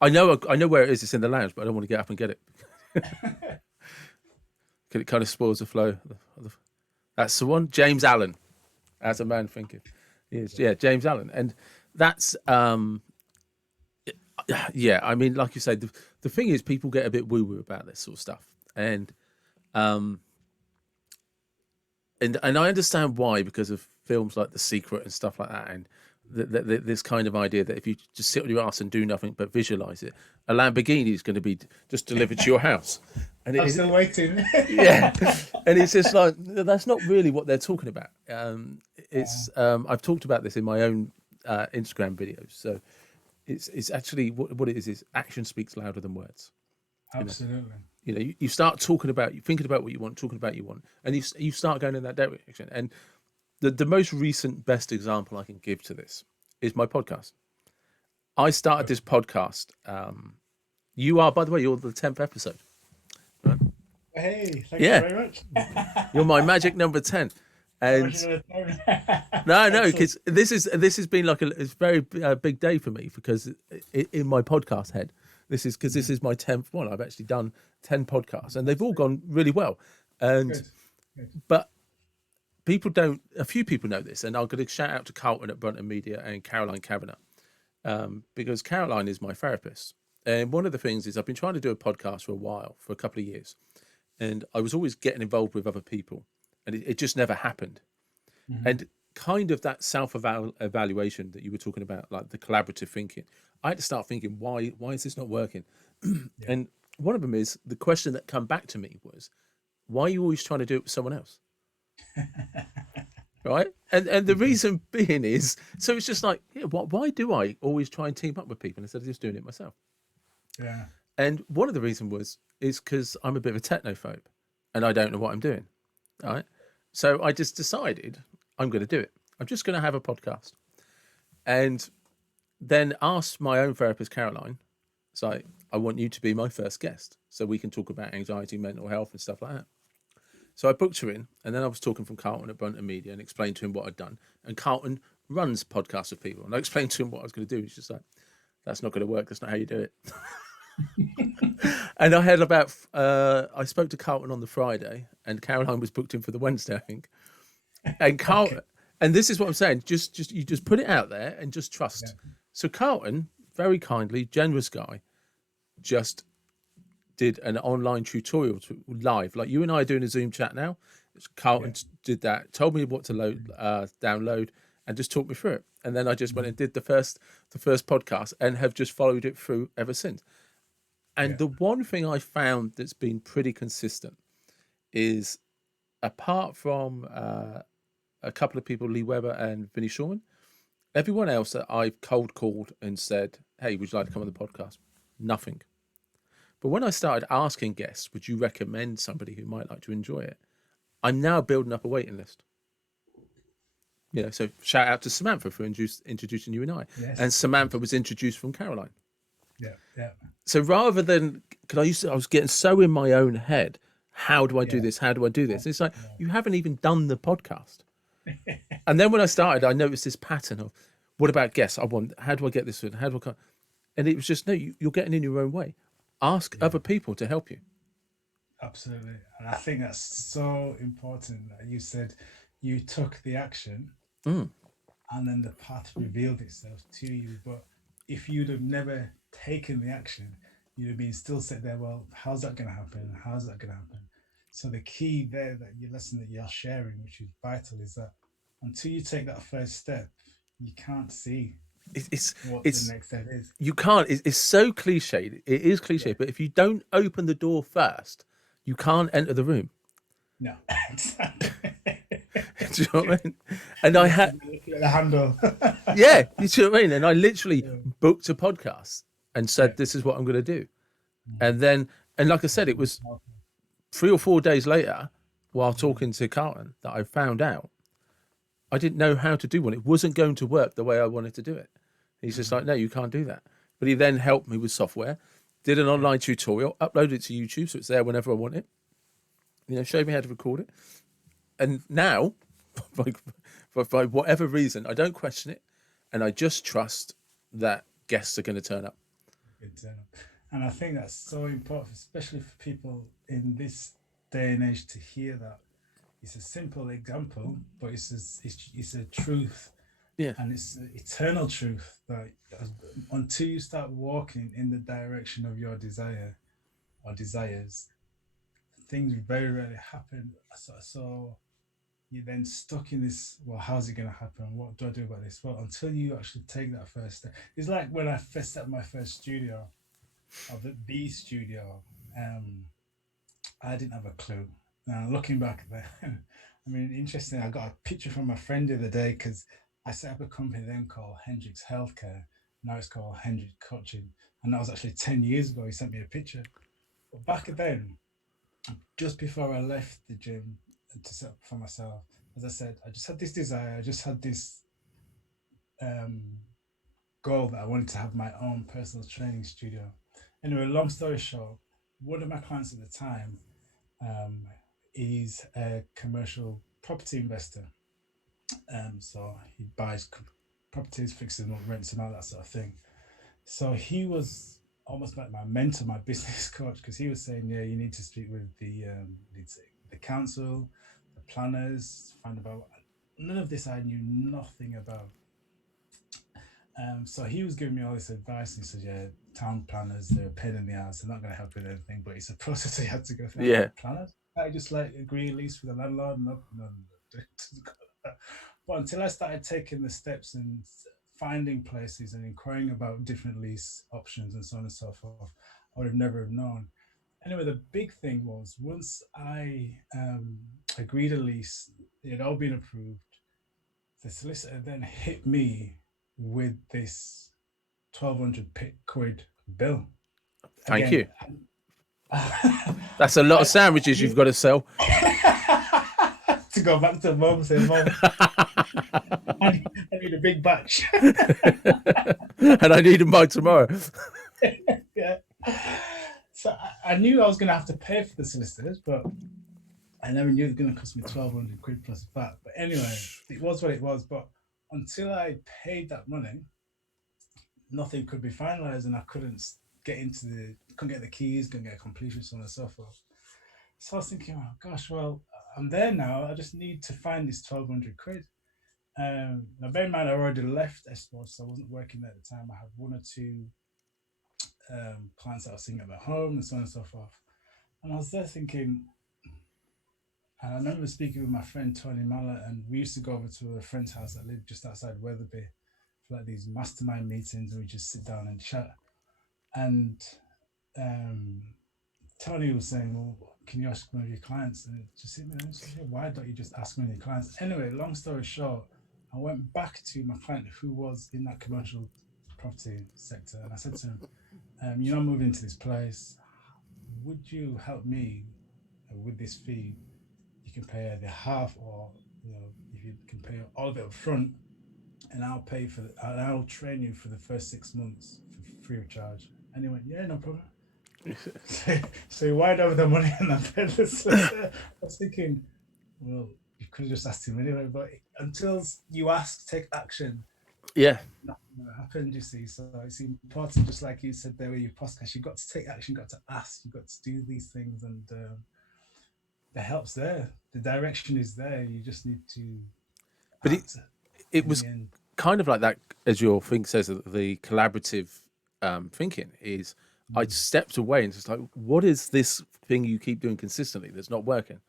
I know where it is. It's in the lounge, but I don't want to get up and get it. It kind of spoils the flow. That's the one. James Allen, As a Man Thinketh. Yeah, James Allen. And that's, yeah, I mean, like you said, the thing is, people get a bit woo-woo about this sort of stuff. And I understand why, because of films like The Secret and stuff like that, and this kind of idea that if you just sit on your ass and do nothing but visualize it, a Lamborghini is going to be just delivered to your house. And I'm still waiting. Yeah, and it's just like, that's not really what they're talking about. I've talked about this in my own Instagram videos. So it's actually what it is action speaks louder than words. Absolutely. You start thinking about what you want, talking about what you want, and you start going in that direction. And the most recent best example I can give to this is my podcast. I started this podcast. By the way, you're the 10th episode. Right? Hey, thank you very much. You're my magic number 10. And no, because this has been like a very big day for me, because in my podcast head, this is my 10th one. I've actually done 10 podcasts, and they've all gone really well. And Good. But a few people know this, and I'm going to shout out to Carlton at Brunton Media and Caroline Kavanagh, because Caroline is my therapist, And one of the things is I've been trying to do a podcast for a while, for a couple of years, and I was always getting involved with other people, and it just never happened. And kind of that self-evaluation that you were talking about, like the collaborative thinking, I had to start thinking, why is this not working? Yeah. And one of them is the question that come back to me was, why are you always trying to do it with someone else? Right. And the reason being is, so it's just like, yeah, why do I always try and team up with people instead of just doing it myself? Yeah. And one of the reasons is because I'm a bit of a technophobe and I don't know what I'm doing. All right. So I just decided I'm going to do it. I'm just going to have a podcast. And then asked my own therapist, Caroline, so I want you to be my first guest so we can talk about anxiety, mental health and stuff like that. So I booked her in, and then I was talking from Carlton at Brunton Media and explained to him what I'd done. And Carlton runs podcasts with people. And I explained to him what I was going to do. He's just like, that's not going to work. That's not how you do it. And I had I spoke to Carlton on the Friday, and Caroline was booked in for the Wednesday, I think. And Carlton, and this is what I'm saying, you just put it out there and just trust. Yeah. So Carlton, very kindly, generous guy, just did an online tutorial live, like you and I are doing a Zoom chat now. Carlton did that, told me what to download, and just talked me through it. And then I just went and did the first podcast and have just followed it through ever since. And the one thing I found that's been pretty consistent is, apart from a couple of people, Lee Weber and Vinnie Shorman, everyone else that I've cold called and said, hey, would you like to come on the podcast? Nothing. But when I started asking guests, would you recommend somebody who might like to enjoy it? I'm now building up a waiting list. You know, so shout out to Samantha for introducing you and I. Yes. And Samantha was introduced from Caroline. Yeah. Yeah. So rather than, because I was getting so in my own head, how do I do this? How do I do this? It's like, you haven't even done the podcast. And then when I started, I noticed this pattern of, what about guests? How do I get this in? How do I? And it was just, no, you're getting in your own way. Ask other people to help you. Absolutely. And I think that's so important that you said you took the action and then the path revealed itself to you. But if you'd have never taken the action, you'd have been still sitting there, well, how's that going to happen? How's that going to happen? So the key there, that your lesson that you're sharing, which is vital, is that until you take that first step, you can't see what the next step is. You can't. It's so cliched. It is cliche, but if you don't open the door first, you can't enter the room. No, exactly. Do you know what I mean? And I had the handle. Yeah, you see what I mean? And I literally booked a podcast and said, this is what I'm going to do. And then, and like I said, it was 3 or 4 days later, while talking to Carlton, that I found out I didn't know how to do one. It wasn't going to work the way I wanted to do it. He's just like, no, you can't do that. But he then helped me with software, did an online tutorial, uploaded it to YouTube, so it's there whenever I want it. You know, showed me how to record it. And now, by whatever reason, I don't question it, and I just trust that guests are going to turn up. And I think that's so important, especially for people in this day and age, to hear that. It's a simple example, but it's a truth. Yeah. And it's an eternal truth that until you start walking in the direction of your desire or desires, things very rarely happen. So you're then stuck in this, well, how's it going to happen? What do I do about this? Well, until you actually take that first step. It's like when I first set up my first studio, or the studio, I didn't have a clue. Now, looking back there, I mean, interesting, I got a picture from my friend the other day, because I set up a company then called Hendricks Healthcare. Now it's called Hendricks Coaching. And that was actually 10 years ago. He sent me a picture. But back then, just before I left the gym to set up for myself, as I said, I just had this desire. I just had this goal that I wanted to have my own personal training studio. Anyway, long story short, one of my clients at the time is a commercial property investor. So he buys properties, fixes them up, rents them out, that sort of thing. So he was almost like my mentor, my business coach, because he was saying, yeah, you need to speak with the council, the planners, find about. None of this I knew nothing about. So he was giving me all this advice, and he said, "Yeah, town planners, they're a pain in the ass. They're not going to help you with anything, but it's a process you have to go through." I'm Yeah. like, planners? I just like agree at least with the landlord. No, no, no. But until I started taking the steps and finding places and inquiring about different lease options and so on and so forth, I would have never have known. Anyway, the big thing was once I agreed a lease, it had all been approved. The solicitor then hit me with this 1,200 quid bill Thank again. you. That's a lot of sandwiches you've got to sell. To go back to mum and say, "Mum, I need a big batch." And I need them by tomorrow. Yeah. So I knew I was going to have to pay for the solicitors, but I never knew it was going to cost me 1,200 quid plus VAT. But anyway, it was what it was. But until I paid that money, nothing could be finalized, and I couldn't get the keys, couldn't get a completion, so on and so forth. So I was thinking, oh gosh, well, I'm there now. I just need to find this 1,200 quid. Now, bear in mind, I already left Esport, so I wasn't working there at the time. I had one or two clients that I was seeing at their home and so on and so forth. And I was there thinking, and I remember speaking with my friend Tony Mallet, and we used to go over to a friend's house that lived just outside Weatherby for like these mastermind meetings, and we just sit down and chat. And um, Tony was saying, "Well, can you ask one of your clients?" And just sit there and say, "Yeah, why don't you just ask one of your clients?" Anyway, long story short, I went back to my client who was in that commercial property sector, and I said to him, "You're not moving into this place. Would you help me with this fee? You can pay either half, or if you can pay all of it up front, and I'll train you for the first 6 months for free of charge." And he went, "Yeah, no problem." So he wired over the money and I paid the solicitor. I was thinking, well, you could have just asked him anyway, but until you ask, take action, Yeah. nothing happened, you see. So it's important, just like you said there with your podcast, you've got to take action, you've got to ask, you've got to do these things, and the help's there. The direction is there. You just need to But act it in the was end. kind of like that, as your thing says, the collaborative thinking is. I stepped away and just like, what is this thing you keep doing consistently that's not working?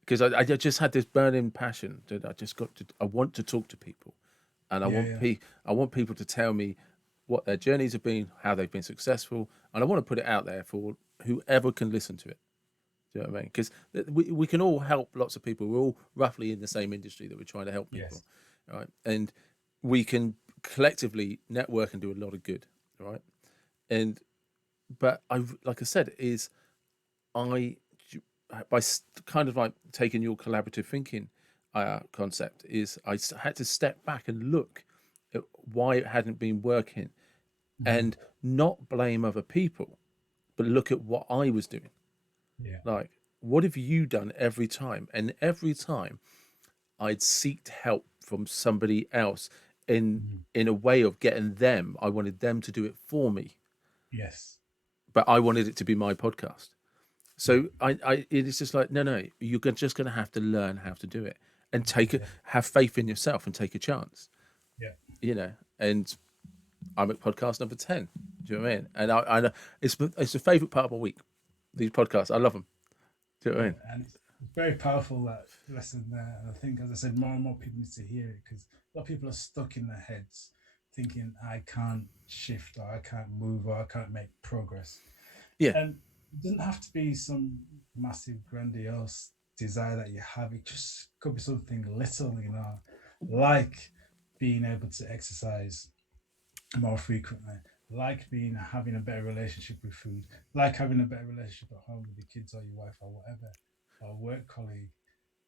Because I just had this burning passion that I want to talk to people, and Yeah. I want people to tell me what their journeys have been, how they've been successful, and I want to put it out there for whoever can listen to it. Do you know what I mean? Because we can all help lots of people. We're all roughly in the same industry that we're trying to help people, Yes. right? And we can collectively network and do a lot of good, right? And but like I said, is I by kind of like taking your collaborative thinking concept is had to step back and look at why it hadn't been working Mhm. and not blame other people, but look at what I was doing. Yeah. Like, what have you done every time? And every time I'd seeked help from somebody else Mhm. in a way of getting them. I wanted them to do it for me, Yes. but I wanted it to be my podcast. Yeah. So it is just like, no, you're just going to have to learn how to do it and Yeah. have faith in yourself and take a chance, Yeah. and I'm at podcast number 10. Do you know what I mean? And I know it's the favorite part of my week. These podcasts, I love them. Do you know what I Yeah, mean? and it's very powerful, that lesson there. And I think, as I said, more and more people need to hear it, because a lot of people are stuck in their heads thinking, "I can't shift, or I can't move, or I can't make progress." Yeah, And it doesn't have to be some massive, grandiose desire that you have. It just could be something little, like being able to exercise more frequently, like being having a better relationship with food, like having a better relationship at home with your kids or your wife or whatever, or a work colleague.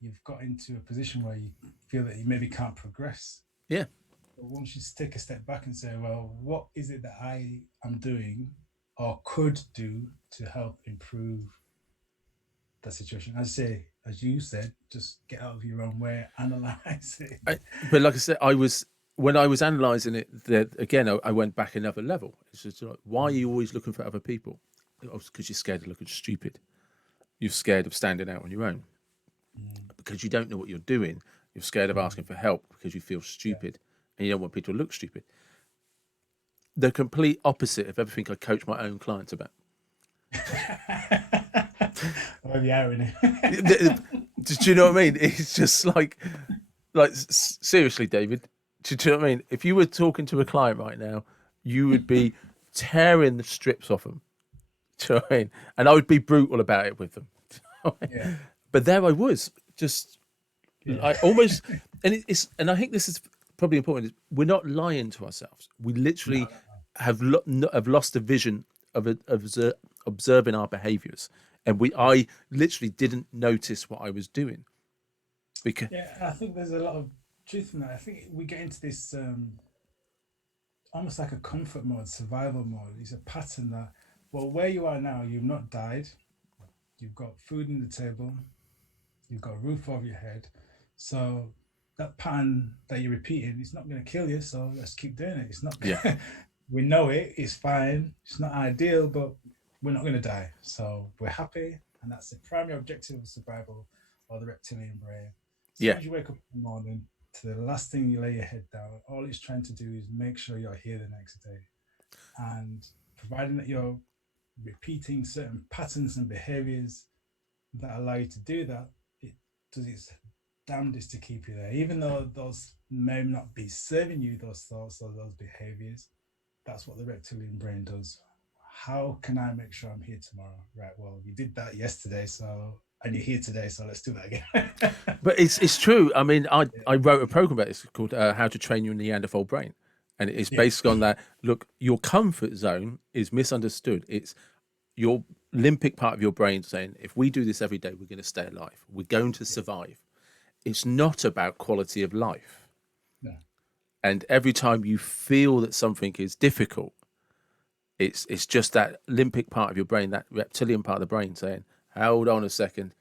You've got into a position where you feel that you maybe can't progress. yeah. But once you take a step back and say, well, what is it that I am doing or could do to help improve the situation? As you said, just get out of your own way, analyze it. But like I said, when I was analysing it, again, I went back another level. It's just like, why are you always looking for other people? Because you're scared of looking stupid. You're scared of standing out on your own Mm, because you don't know what you're doing. You're scared of mm, asking for help because you feel yeah, stupid and you don't want people to look stupid. the complete opposite of everything I coach my own clients about. Or the irony. Do you know what I mean? It's just like seriously, David. Do you know what I mean? If you were talking to a client right now, you would be tearing the strips off them. Do you know what I mean? And I would be brutal about it with them. Yeah. But there I was, just Yeah. I almost, and I think this is probably important. Is we're not lying to ourselves. We literally have lost the vision of observing our behaviours, and I literally didn't notice what I was doing. Because I think there's a lot of truth in that. I think we get into this almost like a comfort mode, survival mode. It's a pattern that, well, where you are now, you've not died. You've got food on the table. You've got a roof over your head. So that pattern that you're repeating, it's not going to kill you. So let's keep doing it. It's not. We know it. It's fine. It's not ideal, but we're not going to die. So we're happy, and that's the primary objective of survival, or the reptilian brain. As soon as you wake up in the morning, to the last thing you lay your head down, all it's trying to do is make sure you're here the next day. And providing that you're repeating certain patterns and behaviors that allow you to do that, it does its damnedest to keep you there. Even though those may not be serving you, those thoughts or those behaviors, that's what the reptilian brain does. How can I make sure I'm here tomorrow? Right, well, you did that yesterday, and you're here today, so let's do that again. But it's true. I mean, I wrote a program about this called How to Train Your Neanderthal Brain. And it's based on that. Look, your comfort zone is misunderstood. It's your limbic part of your brain saying, if we do this every day, we're going to stay alive. We're going to survive. It's not about quality of life. No. And every time you feel that something is difficult, it's just that limbic part of your brain, that reptilian part of the brain saying, hold on a second.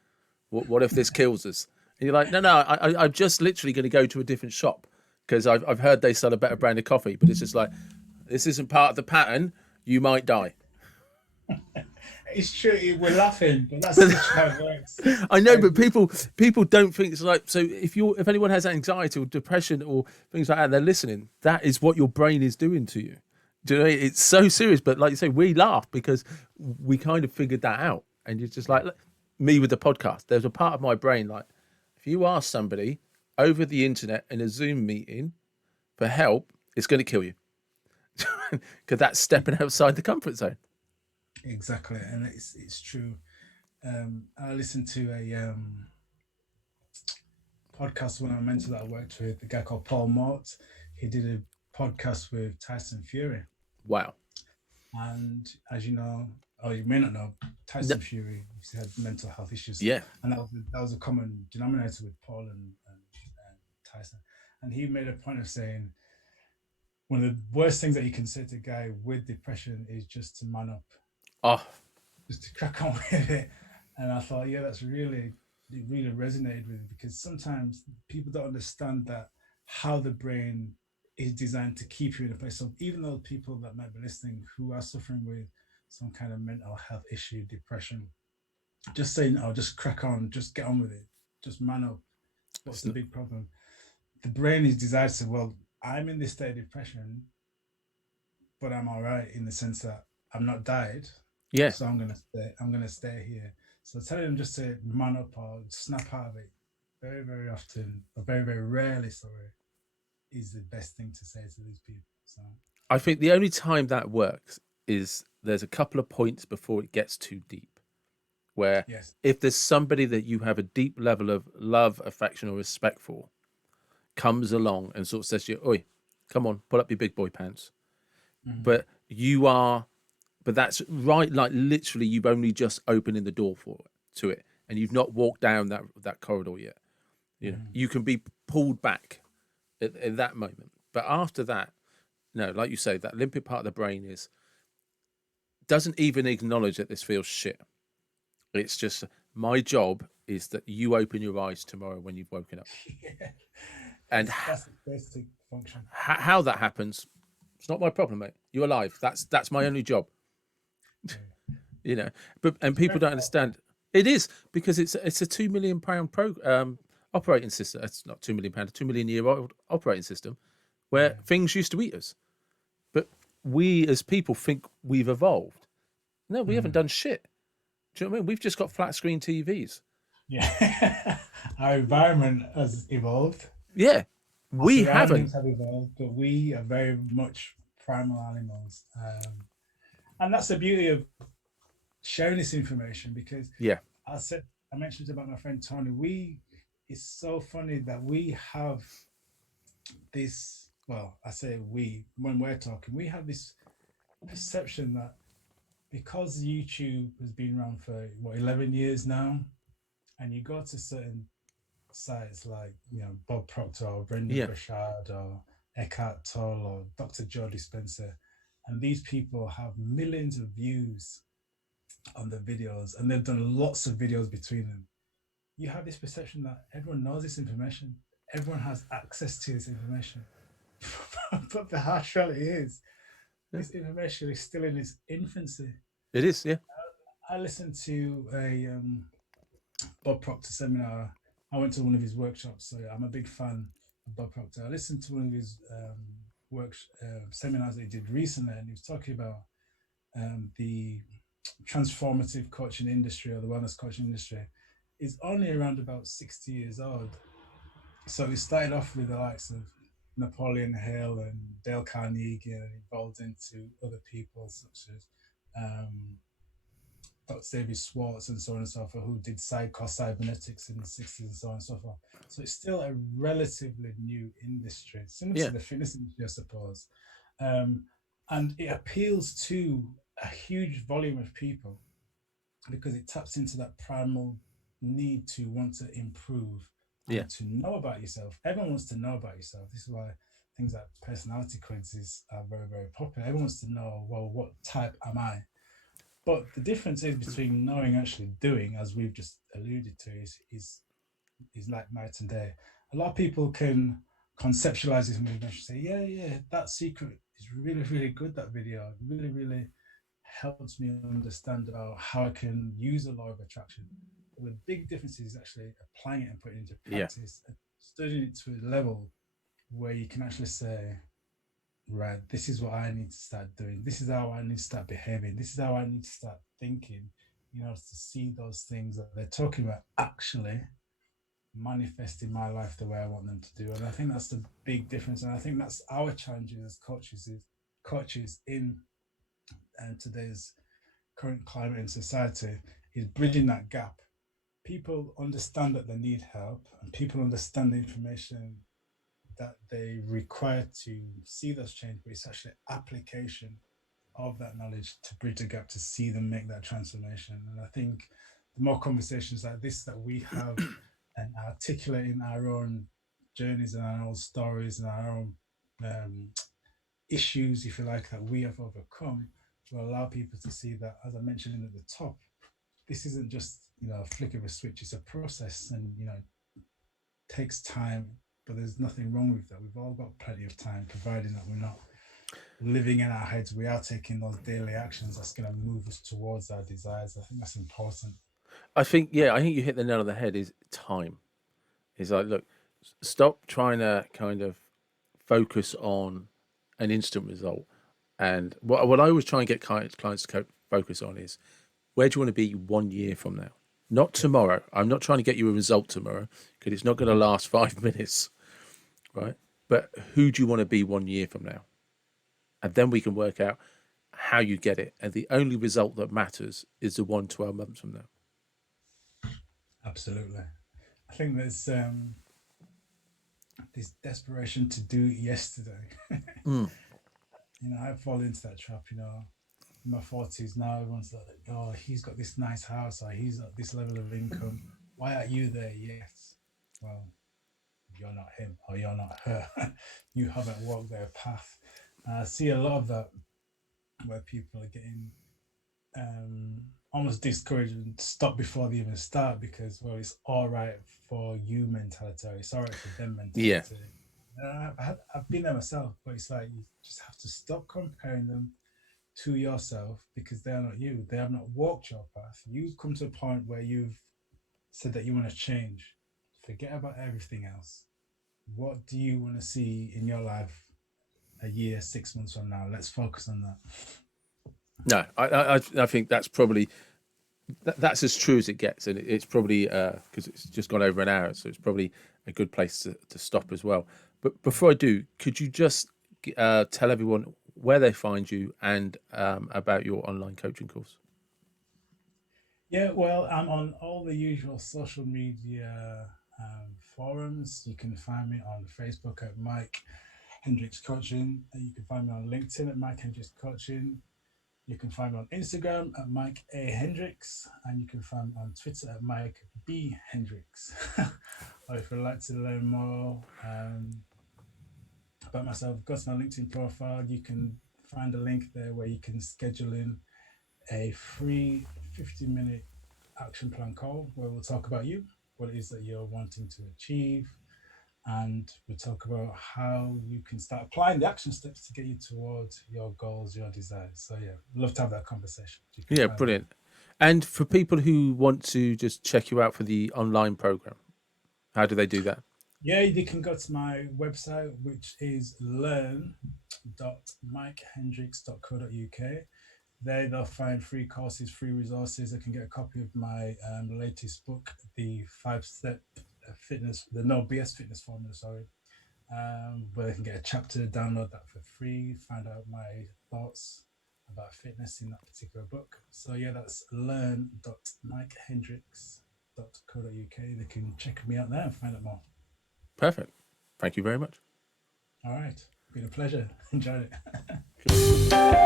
What if this kills us? And you're like, no, I'm just literally going to go to a different shop because I've heard they sell a better brand of coffee, but it's just like, this isn't part of the pattern. You might die. It's true. We're laughing, but that's how it works. I know, but people don't think it's like. So if anyone has anxiety or depression or things like that, they're listening. That is what your brain is doing to you. Do you know? It's so serious. But like you say, we laugh because we kind of figured that out. And you're just like, look, me with the podcast. There's a part of my brain like, if you ask somebody over the internet in a Zoom meeting for help, it's going to kill you because that's stepping outside the comfort zone. Exactly, and it's true. I listened to a podcast when I mentor that I worked with, a guy called Paul Mort. He did a podcast with Tyson Fury. Wow. And as you know, or you may not know, Tyson Fury had mental health issues. Yeah. And that was a common denominator with Paul and Tyson. And he made a point of saying, one of the worst things that you can say to a guy with depression is just to man up. Oh. Just to crack on with it. And I thought, it really resonated with me, because sometimes people don't understand that how the brain is designed to keep you in a place. So even though people that might be listening who are suffering with some kind of mental health issue, depression, just saying, just crack on, just get on with it, just man up. What's the big problem? The brain is designed to, well, I'm in this state of depression, but I'm all right in the sense that I'm not died. Yeah. So I'm gonna stay here. So telling them just to man up or snap out of it, very, very often, or very, very rarely, is the best thing to say to these people. So I think the only time that works is there's a couple of points before it gets too deep, where if there's somebody that you have a deep level of love, affection, or respect for, comes along and sort of says to you, oi, come on, pull up your big boy pants. Mm-hmm. But that's right, like literally you've only just opened in the door to it, and you've not walked down that corridor yet. You know, you can be pulled back at that moment. But after that, no, like you say, that limbic part of the brain doesn't even acknowledge that this feels shit. It's just, my job is that you open your eyes tomorrow when you've woken up. And that's the basic function. How that happens, it's not my problem, mate. You're alive. That's my only job. You know, and people don't understand. It is, because it's a £2 million operating system. It's not £2 million, a 2 million year old operating system, where things used to eat us. But we as people think we've evolved. No, we haven't Mm. done shit. Do you know what I mean? We've just got flat screen TVs. Yeah. Our environment has evolved. Yeah, Our we haven't. surroundings have evolved, but we are very much primal animals. And that's the beauty of sharing this information because Yeah, I said, I mentioned about my friend Tony. It's so funny that we have this, well, I say we, when we're talking, we have this perception that because YouTube has been around for what 11 years now, and you go to certain sites like Bob Proctor or Brendan yeah, Burchard or Eckhart Tolle or Dr. Joe Dispenza, and these people have millions of views on the videos, and they've done lots of videos between them. You have this perception that everyone knows this information, everyone has access to this information, but the harsh reality is yeah. this information is still in its infancy. It is. Yeah, I listened to a Bob Proctor seminar. I went to one of his workshops, so I'm a big fan of Bob Proctor. I listened to one of his seminars that he did recently, and he was talking about the transformative coaching industry or the wellness coaching industry is only around about 60 years old. So he started off with the likes of Napoleon Hill and Dale Carnegie and evolved into other people such as Dr. David Schwartz and so on and so forth, who did cybernetics in the 60s and so on and so forth. So it's still a relatively new industry, similar yeah, to the fitness industry, I suppose. And it appeals to a huge volume of people because it taps into that primal need to want to improve yeah, and to know about yourself. Everyone wants to know about yourself. This is why things like personality quizzes are very, very popular. Everyone wants to know, well, what type am I? But the difference is between knowing and actually doing, as we've just alluded to, is like night and day. A lot of people can conceptualize this movement and say, yeah, yeah, that secret is really, really good. That video really, really helps me understand about how I can use the law of attraction. But the big difference is actually applying it and putting it into yeah, practice and studying it to a level where you can actually say, right, this is what I need to start doing. This is how I need to start behaving. This is how I need to start thinking, to see those things that they're talking about actually manifest in my life the way I want them to do. And I think that's the big difference. And I think that's our challenge as coaches in today's current climate in society is bridging that gap. People understand that they need help and people understand the information that they require to see those change, but it's actually application of that knowledge to bridge the gap to see them make that transformation. And I think the more conversations like this that we have and articulating our own journeys and our own stories and our own issues, if you like, that we have overcome will allow people to see that, as I mentioned at the top, this isn't just a flick of a switch. It's a process, and takes time. But there's nothing wrong with that. We've all got plenty of time, providing that we're not living in our heads. We are taking those daily actions that's going to move us towards our desires. I think that's important. I think you hit the nail on the head. Is time. Is like, look, stop trying to kind of focus on an instant result. And what I always try and get clients to focus on is, where do you want to be 1 year from now? Not Yeah. tomorrow. I'm not trying to get you a result tomorrow because it's not going to last 5 minutes, right? But who do you want to be 1 year from now? And then we can work out how you get it. And the only result that matters is the 12 months from now. Absolutely. I think there's this desperation to do it yesterday. Mm. I've fallen into that trap. In my 40s now, everyone's like, oh, he's got this nice house, or he's at this level of income. Why aren't you there yet? Well, you're not him or you're not her. You haven't walked their path. And I see a lot of that where people are getting almost discouraged and stop before they even start because, well, it's all right for you mentality, or it's all right for them Yeah. mentality. I've been there myself, but it's like you just have to stop comparing them to yourself because they are not you. They have not walked your path. You've come to a point where you've said that you want to change. Forget about everything else. What do you want to see in your life a year, 6 months from now. Let's focus on that. No, I think that's probably that's as true as it gets, and it's probably because it's just gone over an hour, so it's probably a good place to stop as well. But before I do, could you just tell everyone where they find you and about your online coaching course? Yeah, well, I'm on all the usual social media forums. You can find me on Facebook at Mike Hendricks Coaching. And you can find me on LinkedIn at Mike Hendricks Coaching. You can find me on Instagram at Mike A. Hendricks. And you can find me on Twitter at Mike B. Hendricks. Or if you'd like to learn more about myself, go to my LinkedIn profile. You can find a link there where you can schedule in a free 50-minute action plan call where we'll talk about you, what it is that you're wanting to achieve, and we'll talk about how you can start applying the action steps to get you towards your goals, your desires. So yeah, love to have that conversation. Yeah, brilliant. And for people who want to just check you out for the online program, how do they do that? Yeah, you can go to my website, which is learn.mikehendricks.co.uk. There they'll find free courses, free resources. They can get a copy of my latest book, the 5-step fitness, the No BS fitness formula, where they can get a chapter, download that for free, find out my thoughts about fitness in that particular book. So yeah, that's learn.mikehendricks.co.uk. They can check me out there and find out more. Perfect. Thank you very much. All right. Been a pleasure. Enjoyed it.